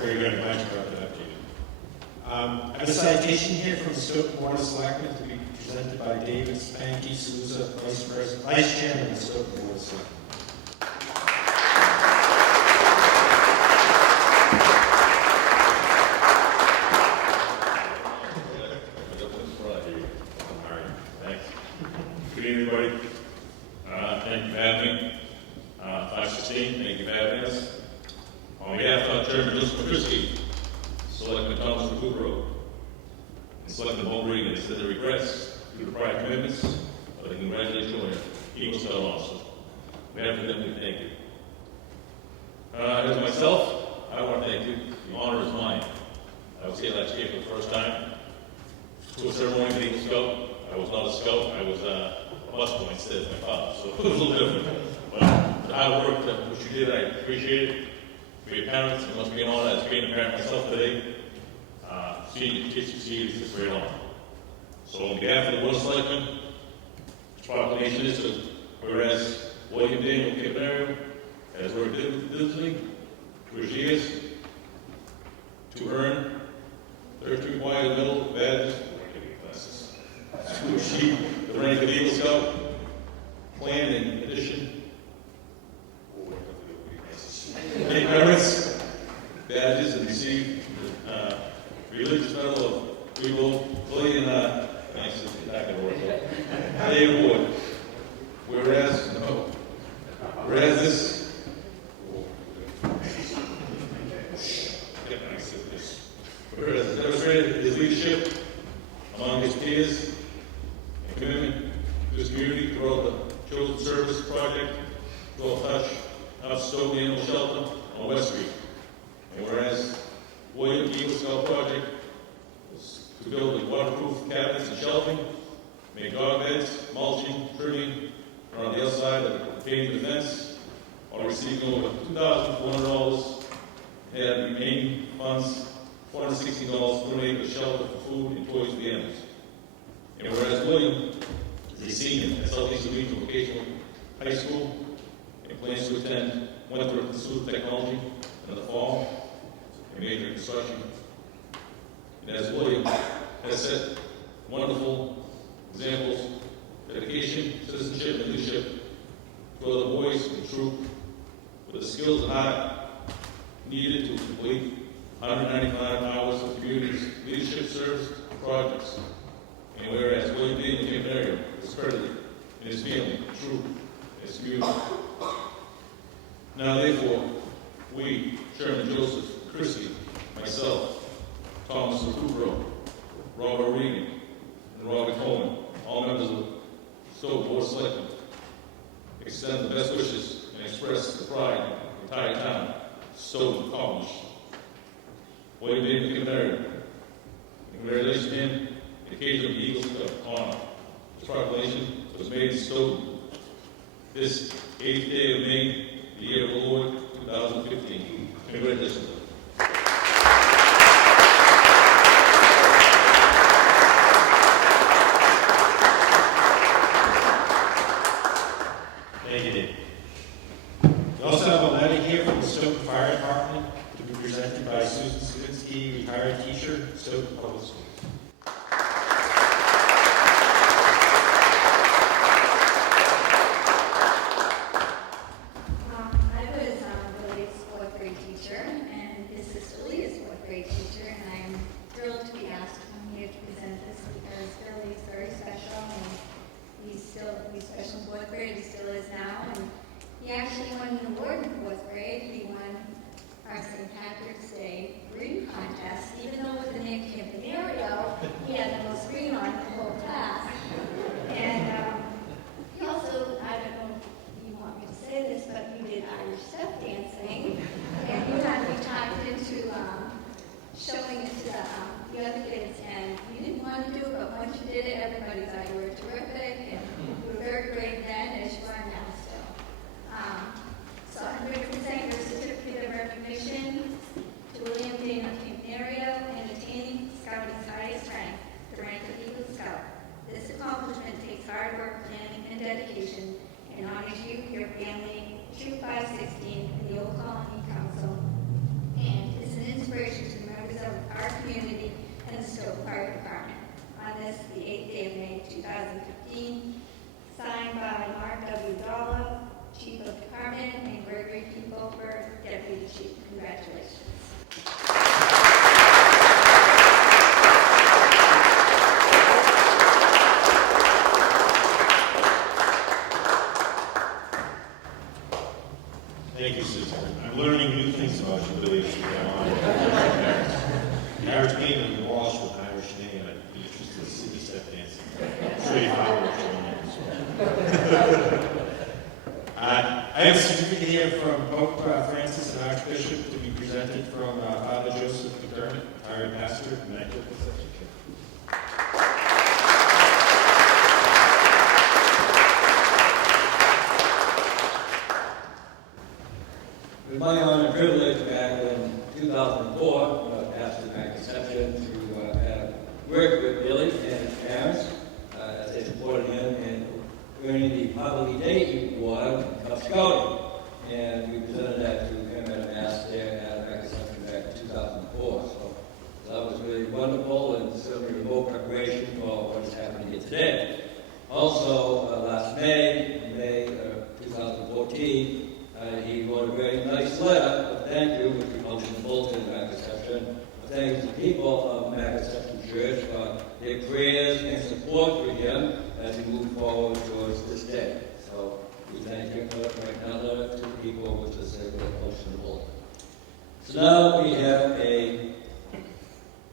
Very good. Glad you brought that up, David. I have a citation here from the Stoughton Board of Selectmen to be presented by David Spanky Souza, Vice Chairman of the Stoughton Board of Selectmen. Good evening, everybody. Thank you for having me. 516, thank you for having us. On behalf of Chairman Joseph McCrisky, Selectman Thomas Recupero, and Selectman Paul Regan, it says the regrets due to prior commitments of the congratulations on your Eagle Scout officer. On behalf of them, we thank you. As myself, I want to thank you. The honor is mine. I was here last year for the first time to a ceremony with Eagle Scout. I was not a scout, I was a busboy instead of my father, so it was a little different. But the hard work that what you did, I appreciate it. For your parents, it must be an honor as being a parent myself today. Seeing your kids succeed is just very honor. So on behalf of the Board of Selectmen, this proclamation is to, whereas William Daniel Campanario has worked diligently for his years to earn 13 wire medal badges, to achieve the rank of Eagle Scout, plan in addition, many parents, badges, and receive religious medal of William Day Award. Whereas this demonstrated his leadership among his peers and commitment to his community throughout the Children's Service Project, 12 Touch, of Stoughton Animal Shelter on West Street. And whereas William Eagle Scout Project was to build the waterproof cabinets and shelving, make dog beds, mulching, trimming around the outside of the retaining fence, while receiving over $2,400 had remaining funds, $460 donated to the shelter for food and toys for the animals. And whereas William is a senior at Southeastern Regional Vocational High School and plans to attend Wentworth Institute of Technology in the fall and major in construction. And as William has set wonderful examples, dedication, citizenship, and leadership to other boys and troop with the skills and heart needed to complete 195 hours of community leadership service projects. And whereas William Daniel Campanario is credited in his family, troop, and his community. Now therefore, we, Chairman Joseph Christie, myself, Thomas Recupero, Robert Reed, and Robert Coleman, all members of the Stoughton Board of Selectmen. Extend the best wishes and express the pride of the entire town, Stoughton College. William David Campanario, congratulations in the occasion of the Eagle Scout honor. This proclamation was made in Stoughton this 8th day of May, the year of the Lord, 2015. Congratulations. Thank you, Dave. We also have a letter here from the Stoughton Fire Department to be presented by Susan Swinsky, retired teacher, Stoughton Public Schools. I was Lily's fourth grade teacher, and his sister Lee is fourth grade teacher, and I'm thrilled to be asked to come here to present this because Billy is very special, and he's special in fourth grade, he still is now, and he actually won an award in fourth grade. He won our St. Patrick's Day green contest, even though with the name Campanario, he had the most green on the whole class. And he also, I don't know if you want me to say this, but you did Irish step dancing, and you had me talked into showing it to the other kids, and you didn't want to do it, but once you did it, everybody thought you were terrific, and you were very great then, as you are now still. So I'm going to present your certificate of recognition to William Daniel Campanario in attaining Scouting's highest rank, the rank of Eagle Scout. This accomplishment takes hard work, planning, and dedication, and honors you, your family, Troop 516, and the Old Colony Council, and is an inspiration to the members of our community and the Stoughton Fire Department. On this, the 8th day of May 2015, signed by Mark W. Dollar, Chief of Department, and Gregory P. Goldberg, Deputy Chief. Congratulations. Thank you, Susan. I'm learning new things about you, Billy, as we go on. The average name of Walsh with an Irish name, I'd be interested to see the step dancing. I'm sure you follow what you're doing as well. I have a certificate here from Pope Francis and Archbishop to be presented from Father Joseph McDermott, retired pastor of Immaculate Conception Church. It was my honor and privilege back in 2004, when I was pastor at Conception, to have worked with Billy and his parents as they supported him in earning the Poverty Day Award of Scouting. And we presented that to him at a mass there at Conception back in 2004. So that was really wonderful and certainly remote preparation for what is happening here today. Also, last May 2014, he wrote a very nice letter of thank you, which we published in the bulletin at Conception, thanks to the people of Conception Church for their prayers and support for him as he moved forward towards this day. So we thank you for another two people, which is posted in the bulletin. So now we have a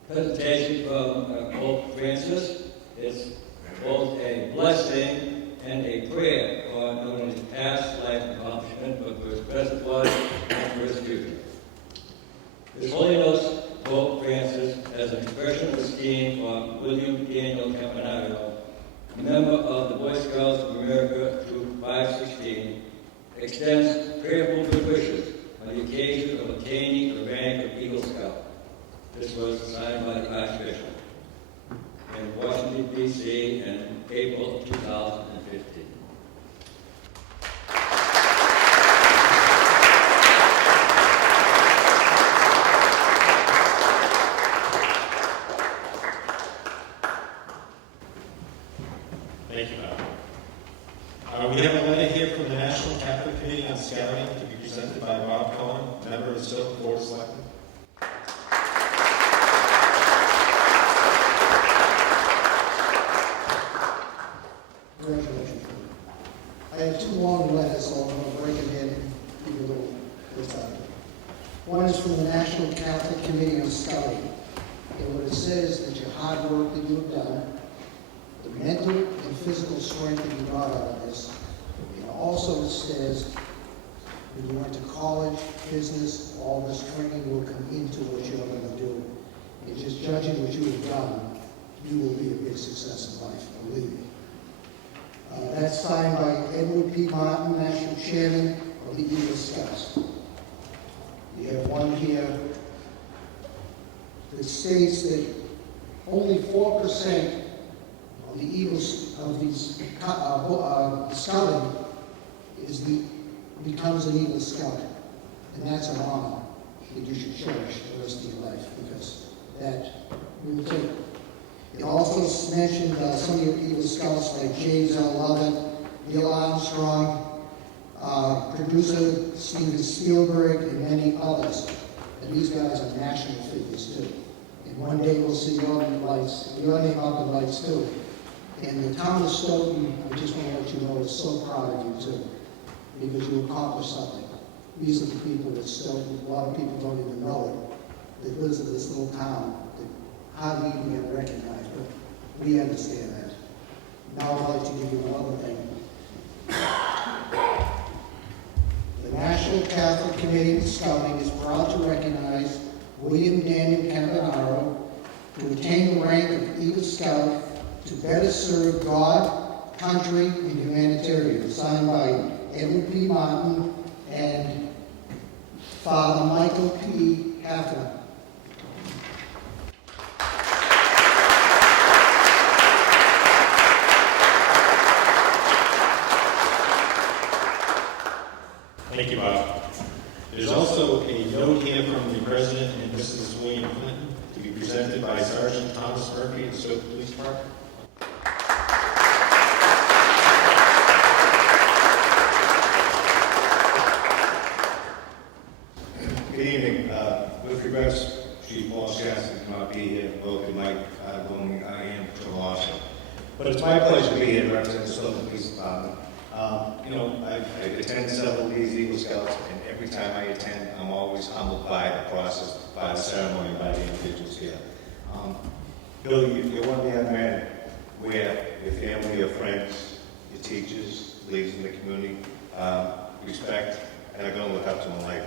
presentation from Pope Francis. It's both a blessing and a prayer for not only his past life accomplishment, but for his present life and for his future. His Holiness Pope Francis, as an expression of esteem for William Daniel Campanario, a member of the Boy Scouts of America, Troop 516, extends prayerful good wishes on the occasion of obtaining the rank of Eagle Scout. This was signed by the Archbishop in Washington, D.C. in April of 2015. Thank you, Bob. We have a letter here from the National Catholic Committee on Scouting to be presented by Bob Cohen, member of the Stoughton Board of Selectmen. Congratulations. I have two long letters, so I'm going to break them in and give you a little time. One is from the National Catholic Committee on Scouting. And what it says that your hard work that have done, the mental and physical strength that you got out of this. And also it says, when you went to college, business, all this training will come into what you're going to do. And just judging what you have done, you will be a big success in life, believe me. That's signed by Edward P. Martin, National Chairman of the Eagle Scouts. You have one here that states that only 4% of the Eagles, of these scouting, becomes an Eagle Scout. And that's an honor that you should cherish the rest of your life, because that will take. It also mentioned some of your Eagle Scouts like James L. Lovett, Neil Armstrong, producer Steven Spielberg, and many others. And these guys are national figures too. And one day we'll see your name up the lights too. And the town of Stoughton, I just want to let you know, is so proud of you too, because you accomplished something. These are the people that Stoughton, a lot of people don't even know it, that lives in this little town that hardly even get recognized, but we understand that. Now I'd like to give you one other thing. The National Catholic Committee of Scouting is proud to recognize William Daniel Campanario to attain the rank of Eagle Scout to better serve God, country, and humanitarian, signed by Edward P. Martin and Father Michael P. Haffner. Thank you, Bob. There's also a note here from the President and Mrs. William Clinton to be presented by Sergeant Thomas Murphy of the Stoughton Police Department. Good evening. With regards, Chief Walsh cannot be here, both in my going, I am patrol officer. But it's my pleasure to be here to represent the Stoughton Police Department. I attend several of these Eagle Scouts, and every time I attend, I'm always humbled by the process, by the ceremony, by the individuals here. Bill, you're one of the young men where your family, your friends, your teachers, leaders in the community, respect, and are going to look up to in life.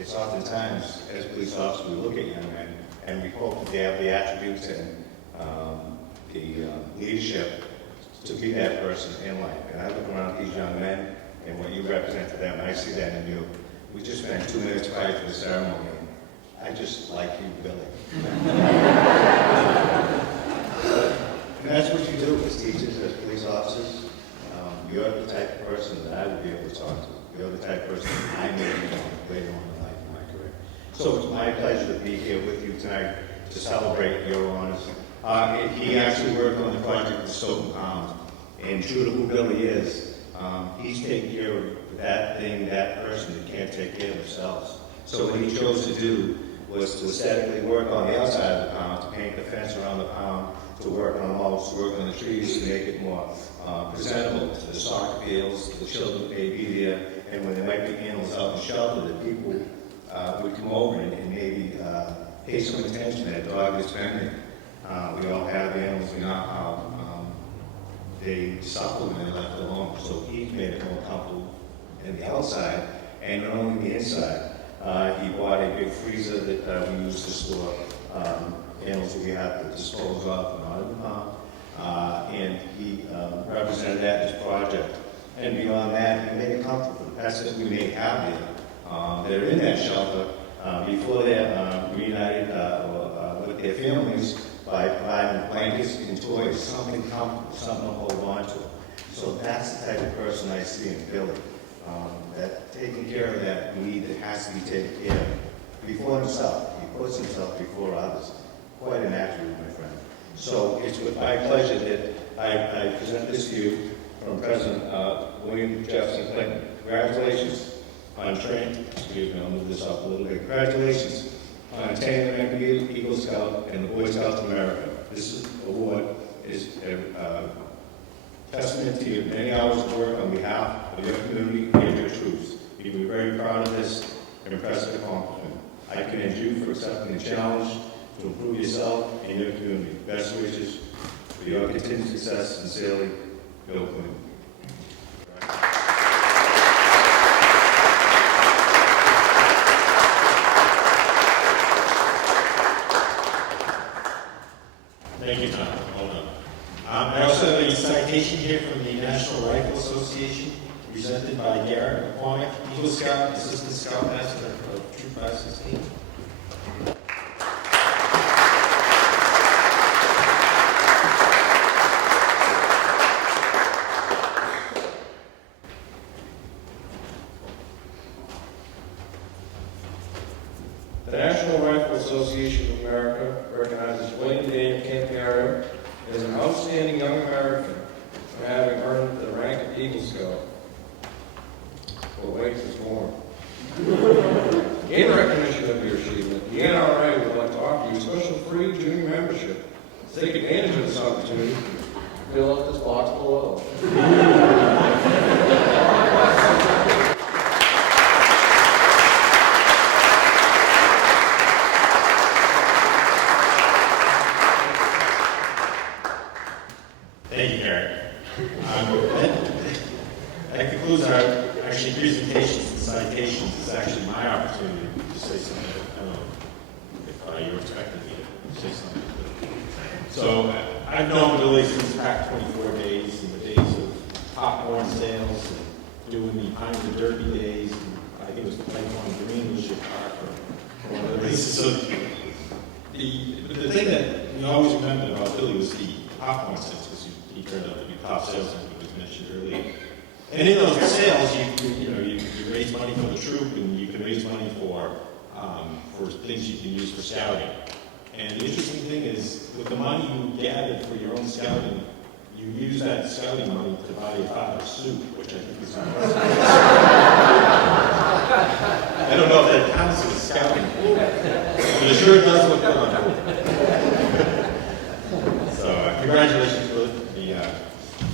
It's oftentimes, as police officers, we look at young men, and we hope that they have the attributes and the leadership to be that person in life. And I look around at these young men and what you represent to them, and I see that in you. We just spent 2 minutes prior to the ceremony, and I just like you, Billy. And that's what you do as teachers, as police officers. You're the type of person that I would be able to talk to. You're the type of person that I may be later on in life, in my career. So it's my pleasure to be here with you tonight to celebrate your honors. He actually worked on the project with Stoughton Pound, and true to who Billy is, he's taking care of that thing, that person that can't take care of themselves. So what he chose to do was to aesthetically work on the outside of the pound, to paint the fence around the pound, to work on the mulch, to work on the trees, to make it more presentable to the soccer fields, to the children that may be there, and when there might be animals out in shelter, that people would come over and maybe pay some attention to that dog that's pending. We all have animals, we know how they suffer when they're left alone. So he's made it more comfortable in the outside, and not only the inside. He bought a big freezer that we use to store animals that we have to dispose of and out of the pound. And he represented that in his project. And beyond that, he made it comfortable for the pets that we may have there that are in that shelter before they're reunited with their families, by providing blankets and toys, something comfortable, something to hold on to. So that's the type of person I see in Billy, that taking care of that need that has to be taken care of before himself. He puts himself before others. Quite an attribute, my friend. So it's with my pleasure that I present this to you from President William Jefferson Clinton. Congratulations on training. Excuse me, I'll move this up a little bit. Congratulations on attaining the rank of Eagle Scout and the Boy Scouts of America. This award is a testament to your many hours of work on behalf of your community and your troops. You can be very proud of this impressive accomplishment. I commend you for accepting the challenge to improve yourself and your community. Best wishes, For your continued success, sincerely, Bill Clinton. Thank you, Tom. Well done. I also have a citation here from the National Rifle Association, presented by Garrett McCormick, Eagle Scout, Assistant Scoutmaster of Troop 516. The National Rifle Association of America recognizes William Daniel Campanario as an outstanding young American for having earned the rank of Eagle Scout. But wait, there's more. In recognition of your achievement, the NRA would like to offer you special free junior membership. Take advantage of this opportunity. Fill out this box below. Thank you, Garrett. That concludes our presentations and citations. It's actually my opportunity to say something. I don't know if you were expecting me to say something. So I've known Billy since back 24 days, in the days of popcorn sales and doing the Pines and Derby days. And I think it was the Playground Green was your car for one of the races. So the thing that we always remembered about Billy was the popcorn sales, because he turned out to be top salesman, as was mentioned earlier. And in those sales, you raise money for the troop, and you can raise money for things you can use for scouting. And the interesting thing is, with the money you gathered for your own scouting, you use that scouting money to buy your father's suit, which I think is impressive. I don't know if that counts as scouting, but it sure does look good on it. So congratulations, Billy.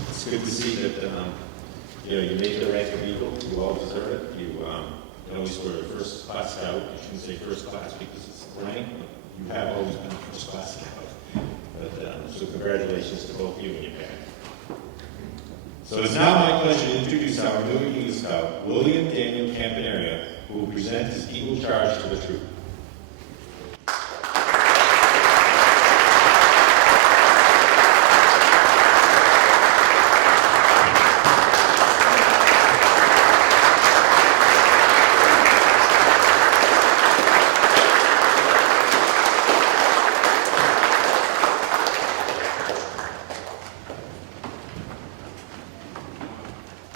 It's good to see that you made the rank of Eagle. You all deserve it. You always were a first class scout. I shouldn't say first class because it's rank, but you have always been a first class scout. But, so congratulations to both you and your parents. So it's now my pleasure to introduce our new Eagle Scout, William Daniel Campanario, who will present his Eagle Charge to the troop.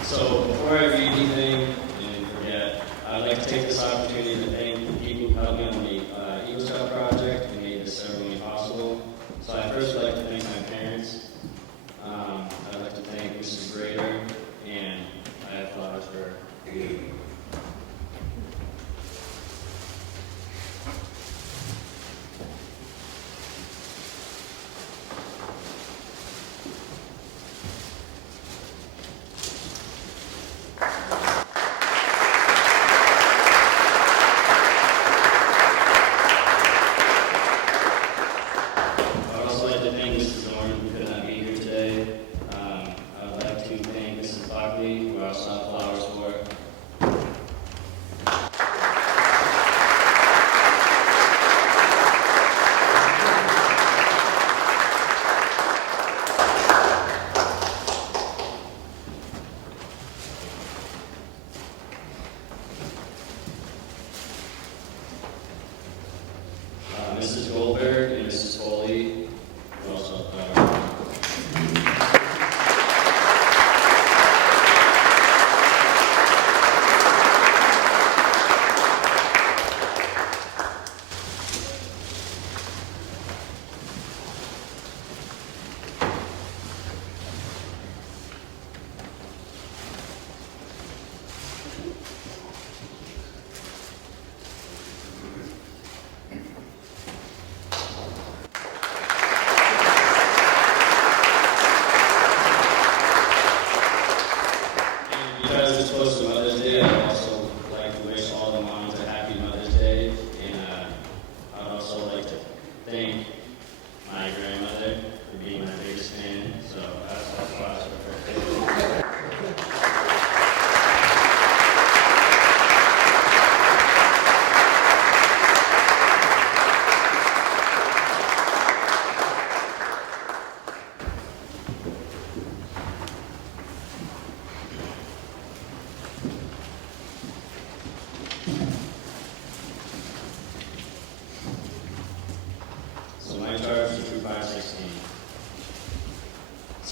So before I read anything and forget, I'd like to take this opportunity to thank the people who helped me on the Eagle Scout project and made this ceremony possible. So I'd first like to thank my parents. I'd like to thank Mrs. Grader, and I have flowers for you.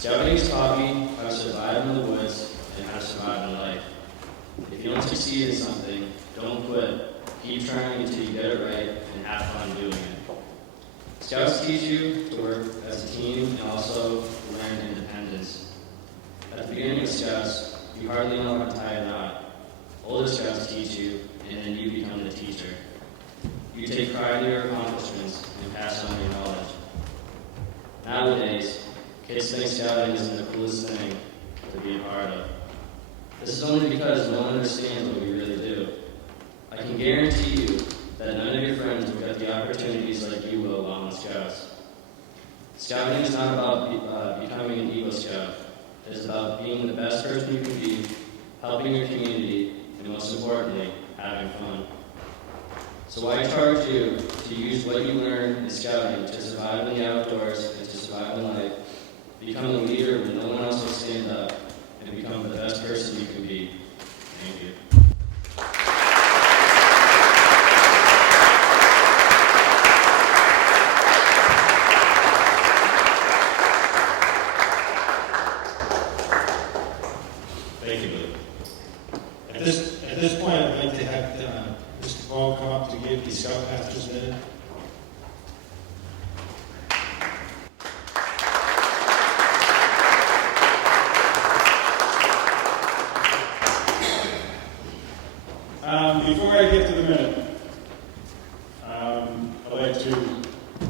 Scouting has taught me how to survive in the woods and how to survive in life. If you don't succeed in something, don't quit. Keep trying until you get it right and have fun doing it. Scouts teach you to work as a team and also learn independence. At the beginning of Scouts, you hardly know how to tie a knot. Older Scouts teach you, and then you become the teacher. You take pride in your accomplishments and pass on your knowledge. Nowadays, kids think Scouting isn't the coolest thing to be a part of. This is only because no one understands what we really do. I can guarantee you that none of your friends will get the opportunities like you will while in Scouts. Scouting is not about becoming an Eagle Scout. It is about being the best person you can be, helping your community, and most importantly, having fun. So I charge you to use what you learn in Scouting to survive in the outdoors and to survive in life. Become a leader when no one else will stand up, and become the best person you can be. Thank you. Thank you, Billy. At this point, I'd like to have Mr. Paul come up to give the Scoutmasters minute. Before I get to the minute, I'd like to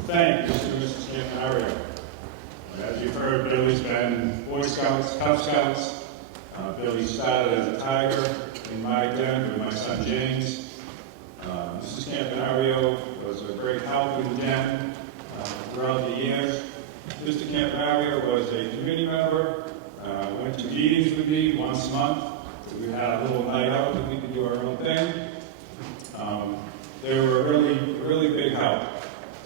thank Mr. and Mrs. Campanario. As you've heard, Billy's been Boy Scouts, Cub Scouts. Billy started as a tiger in my den with my son James. Mrs. Campanario was a great help in the den throughout the years. Mr. Campanario was a committee member, went to meetings with me once a month. So we had a little night out that we could do our own thing. They were a really big help.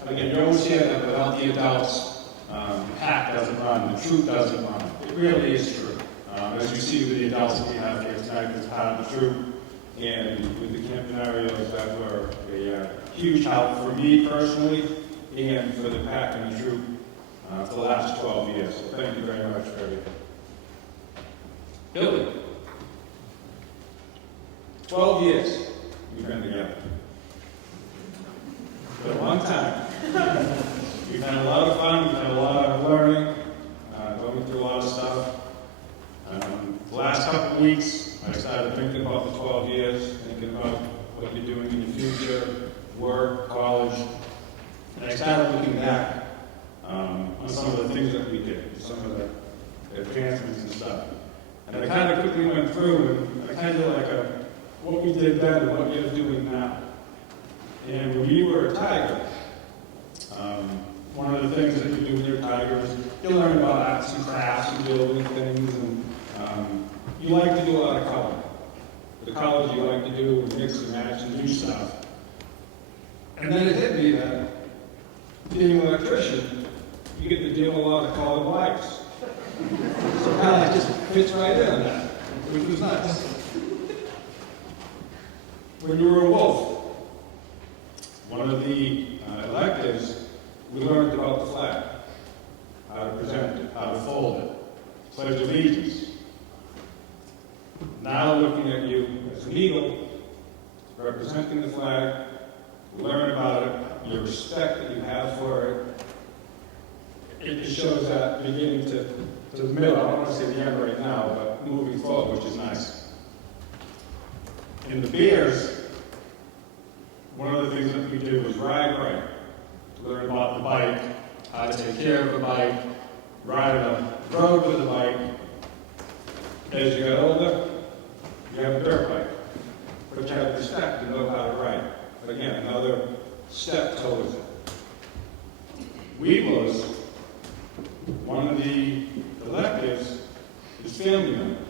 Again, you always hear that without the adults, the pack doesn't run, the troop doesn't run. It really is true. As you see with the adults that we have here tonight, it's part of the troop. And with the Campanarios, that were a huge help for me personally and for the pack and the troop for the last 12 years. So thank you very much for everything. Billy. 12 years we've been together. It's been a long time. We've had a lot of fun, we've had a lot of learning, going through a lot of stuff. The last couple of weeks, I started thinking about the 12 years, thinking about what you're doing in the future, work, college. And I started looking back on some of the things that we did, some of the advancements and stuff. And I kind of quickly went through, and I kind of like what we did then and what we're doing now. And when you were a tiger, one of the things that you do when you're a tiger is you learn about arts and crafts and building things, and you like to do a lot of color. The colors you like to do and mix and match and do stuff. And then it hit me that being an electrician, you get to deal with a lot of colored lights. So kind of just fits right in on that, which was nice. When you were a wolf, one of the electives, we learned about the flag, how to present it, how to fold it, pledge allegiance. Now looking at you as an eagle, representing the flag, learn about it, your respect that you have for it, it shows that beginning to the middle. I don't want to say the end right now, but moving forward, which is nice. In the beers, one of the things that we did was ride right. To learn about the bike, how to take care of the bike, ride on the road with the bike. As you got older, you have a dirt bike. But you have respect to know how to ride. Again, another step towards it. Weeblers, one of the electives is family member.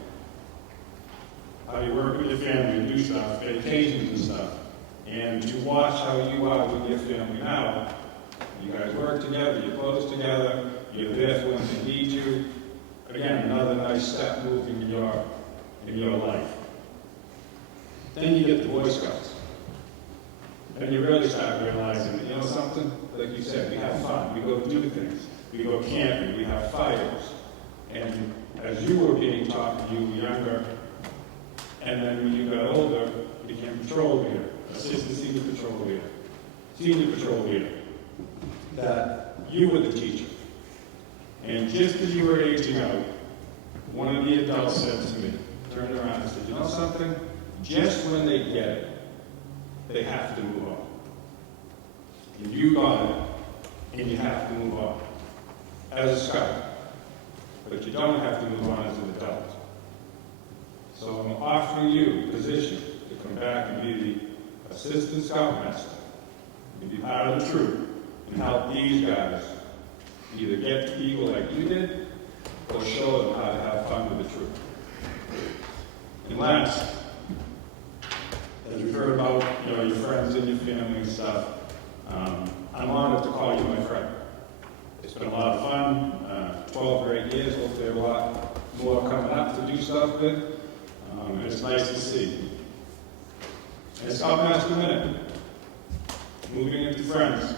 How you work with your family and do stuff, vacations and stuff. And to watch how you are with your family now. You guys work together, you're close together, you're there for when they need you. Again, another nice step moving in your life. Then you get the Boy Scouts. And you really start realizing, you know something? Like you said, we have fun, we go do things, we go camping, we have fires. when you were younger, and then when you got older, you became patrol leader, assistant senior patrol leader, that you were the teacher. And just as you were aging out, one of the adults said to me, turned around and said, you know something? Just when they get it, they have to move on. And you got it, and you have to move on as a scout. But you don't have to move on as an adult. So I'm offering you a position to come back and be the assistant scoutmaster, and be part of the troop, and help these guys either get the eagle like you did, or show them how to have fun with the troop. And last, as we've heard about, your friends and your family and stuff, I'm honored to call you my friend. It's been a lot of fun, 12 great years, hopefully a lot more coming up to do stuff with, and it's nice to see. And Scoutmaster Minute, moving into friends.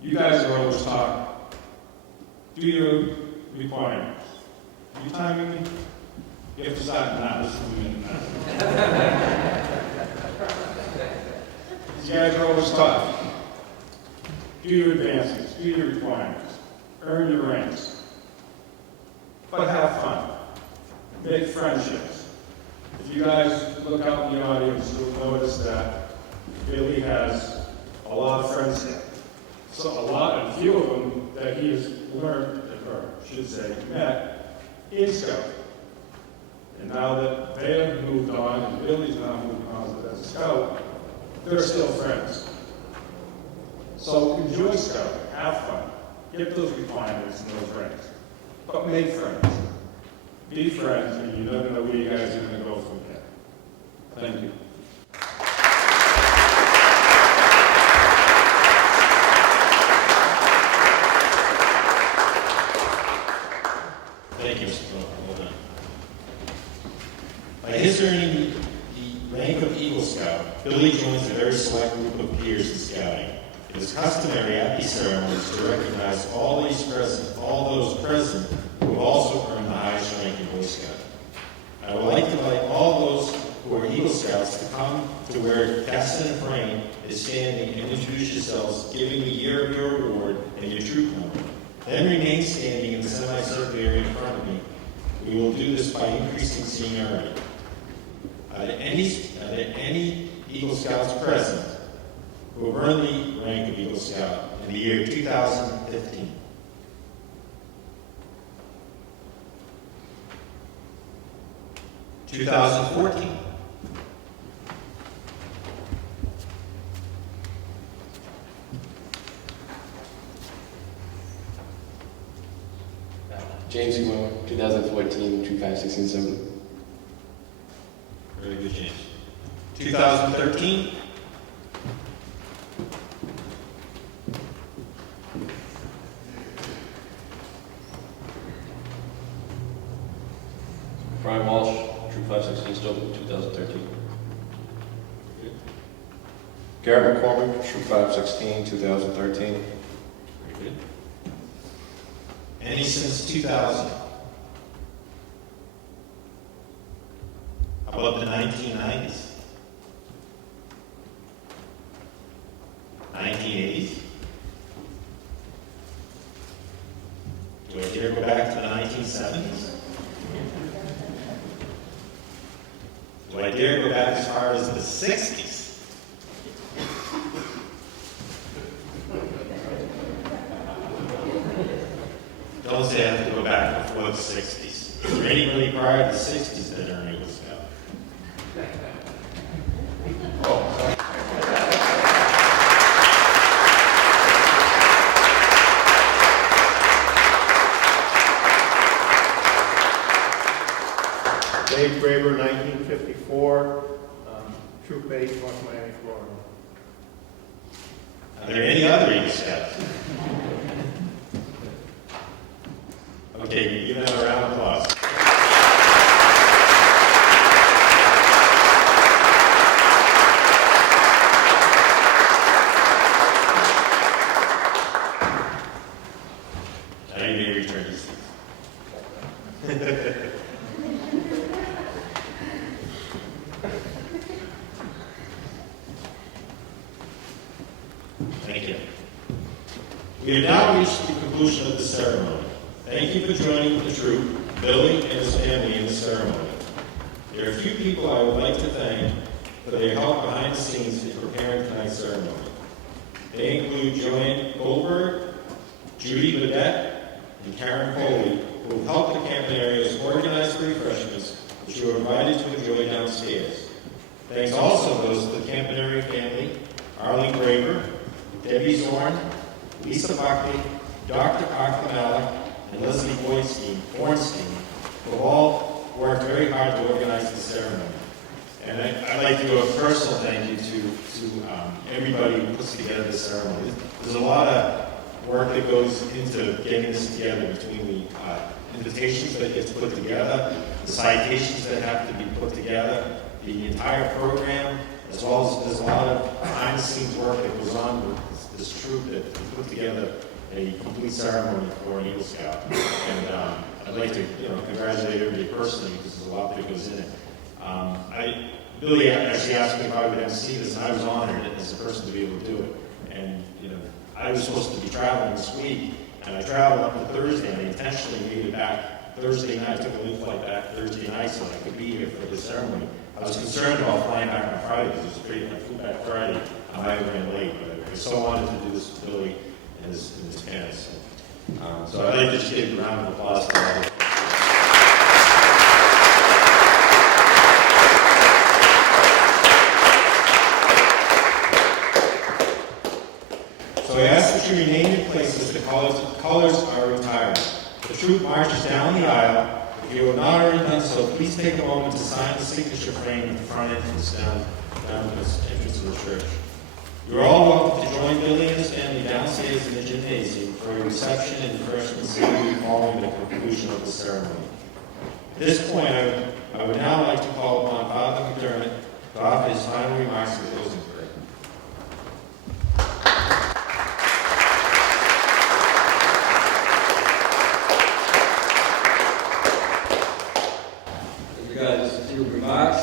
You guys are always talking. Do your requirements. Are you timing me? You have to start now, this is a minute now. These guys are always talking. Do your advances, do your requirements, earn your ranks. But have fun. Make friendships. If you guys look out in the audience, you'll notice that Billy has a lot of friends here. So a few of them that he has learned, or should say, met in Scout. And now that they have moved on, and Billy's now moved on as a Scout, they're still friends. So enjoy Scout, have fun, get those requirements and those ranks, but make friends. Be friends, and you never know where you guys are going to go from there. Thank you. Thank you, Mr. Brown. Well done. By his earning the rank of Eagle Scout, Billy joins a very select group of peers in scouting. It is customary at these ceremonies to recognize all those present who have also earned the highest rank in Boy Scout. I would like to invite all those who are Eagle Scouts to come to where Caston and Frame is standing and introduce yourselves, giving the year of your award and your troop number. Then remain standing in the semicircle area in front of me. We will do this by increasing seniority. Are there any Eagle Scouts present who have earned the rank of Eagle Scout in the year 2015? (2014) James Moore, 2014, Troop 5617. Very good, James. 2013? Brian Walsh, Troop 516, Stoughton, 2013. Garrett McCormick, Troop 516, 2013. Very good. Any since 2000? How about the 1990s? 1980s? Do I dare go back to the 1970s? Do I dare go back as far as the 60s? Don't say I have to go back before the 60s. Is there anybody prior to the 60s that are an Eagle Scout? Oh, sorry. Dave Graber, 1954, Troop 8, North Miami, Florida. Are there any other Eagle Scouts? Okay, give them a round of applause. Now you may return to seats. Thank you. We have now reached the conclusion of the ceremony. Thank you for joining the troop, Billy and his family in the ceremony. There are a few people I would like to thank for their help behind the scenes in preparing tonight's ceremony. They include Joanne Goldberg, Judy Badette, and Karen Foley, who have helped the Campanarios organize the refreshments which you are invited to enjoy downstairs. Thanks also goes to the Campanario family, Arlene Graver, Debbie Zorn, Lisa Buckley, Dr. Arthur Malik, and Leslie Bornstein, who have all worked very hard to organize the ceremony. And I'd like to do a personal thank you to everybody who puts together the ceremony. There's a lot of work that goes into getting this together, between the invitations that gets put together, the citations that have to be put together, the entire program, as well as there's a lot of behind-the-scenes work that goes on with this troop that put together a complete ceremony for an Eagle Scout. And I'd like to congratulate everybody personally, because there's a lot that goes in it. Billy actually asked me if I would MC this, and I was honored as a person to be able to do it. And I was supposed to be traveling this week, and I traveled up to Thursday, and I intentionally made it back Thursday night. I took a leave flight back Thursday night so I could be here for the ceremony. I was concerned about flying back on Friday, because it was great. I flew back Friday, I might have ran late, but I was so honored to do this with Billy and his parents. So I'd like to just give a round of applause to all of them. So I ask that you remain in place as the colors are retired. The troop marches down the aisle. If you have not already done so, please take a moment to sign the signature frame at the front entrance down this entrance of the church. You are all welcome to join Billy and his family downstairs in the gymnasium for a reception and refreshment ceremony following the conclusion of the ceremony. At this point, I would now like to call upon Father McDermott to offer his final remarks and closing prayer. Just a few remarks.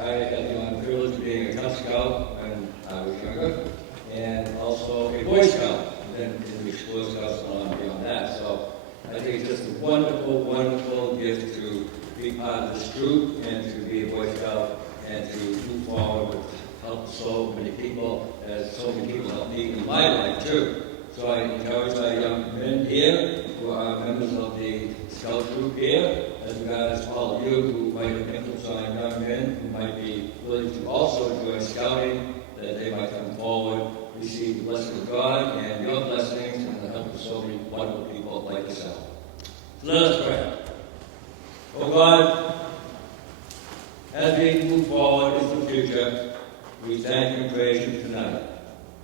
I had the honor privilege of being a Cub Scout when I was younger, and also a Boy Scout, and then in the Boy Scouts and on beyond that. So I think it's just a wonderful, wonderful gift to be part of this troop and to be a Boy Scout and to move forward with help so many people, as so many people help me in my life too. So I encourage my young men here who are members of the Scout troop here, as well as all of you who might have influence on young men who might be willing to also join Scouting, that they might come forward, receive the blessing of God and your blessings and the help of so many wonderful people like yourself. So let us pray. Oh God, as we move forward into the future, we thank you and praise you tonight.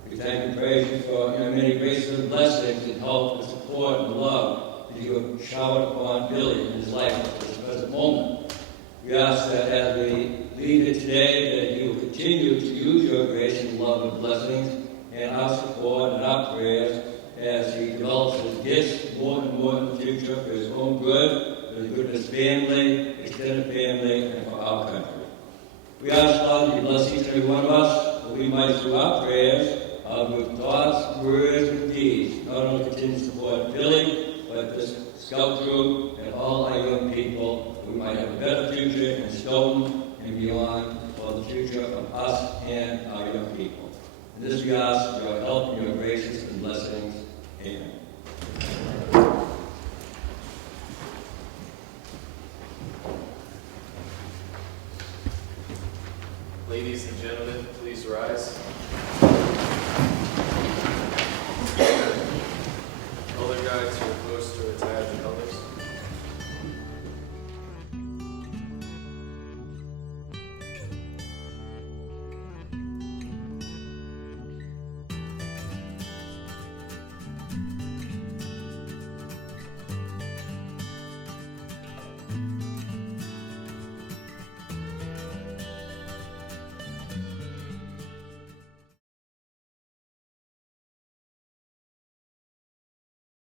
We thank and praise you for many graces and blessings and help and support and love that you have showered upon Billy in his life at this present moment. We ask that as we leave it today, that you will continue to use your grace and love and blessings and our support and our prayers as he develops his gifts more and more in the future for his own good, for the good of his family, extended family, and for our country. We ask, Father, that you bless each and every one of us, that we might, through our prayers, with thoughts, words, and deeds, not only continue to support Billy, but this Scout troop and all our young people, that we might have a better future in Stoughton and beyond for the future of us and our young people. In this we ask your help and your graces and blessings. Amen. Ladies and gentlemen, please rise.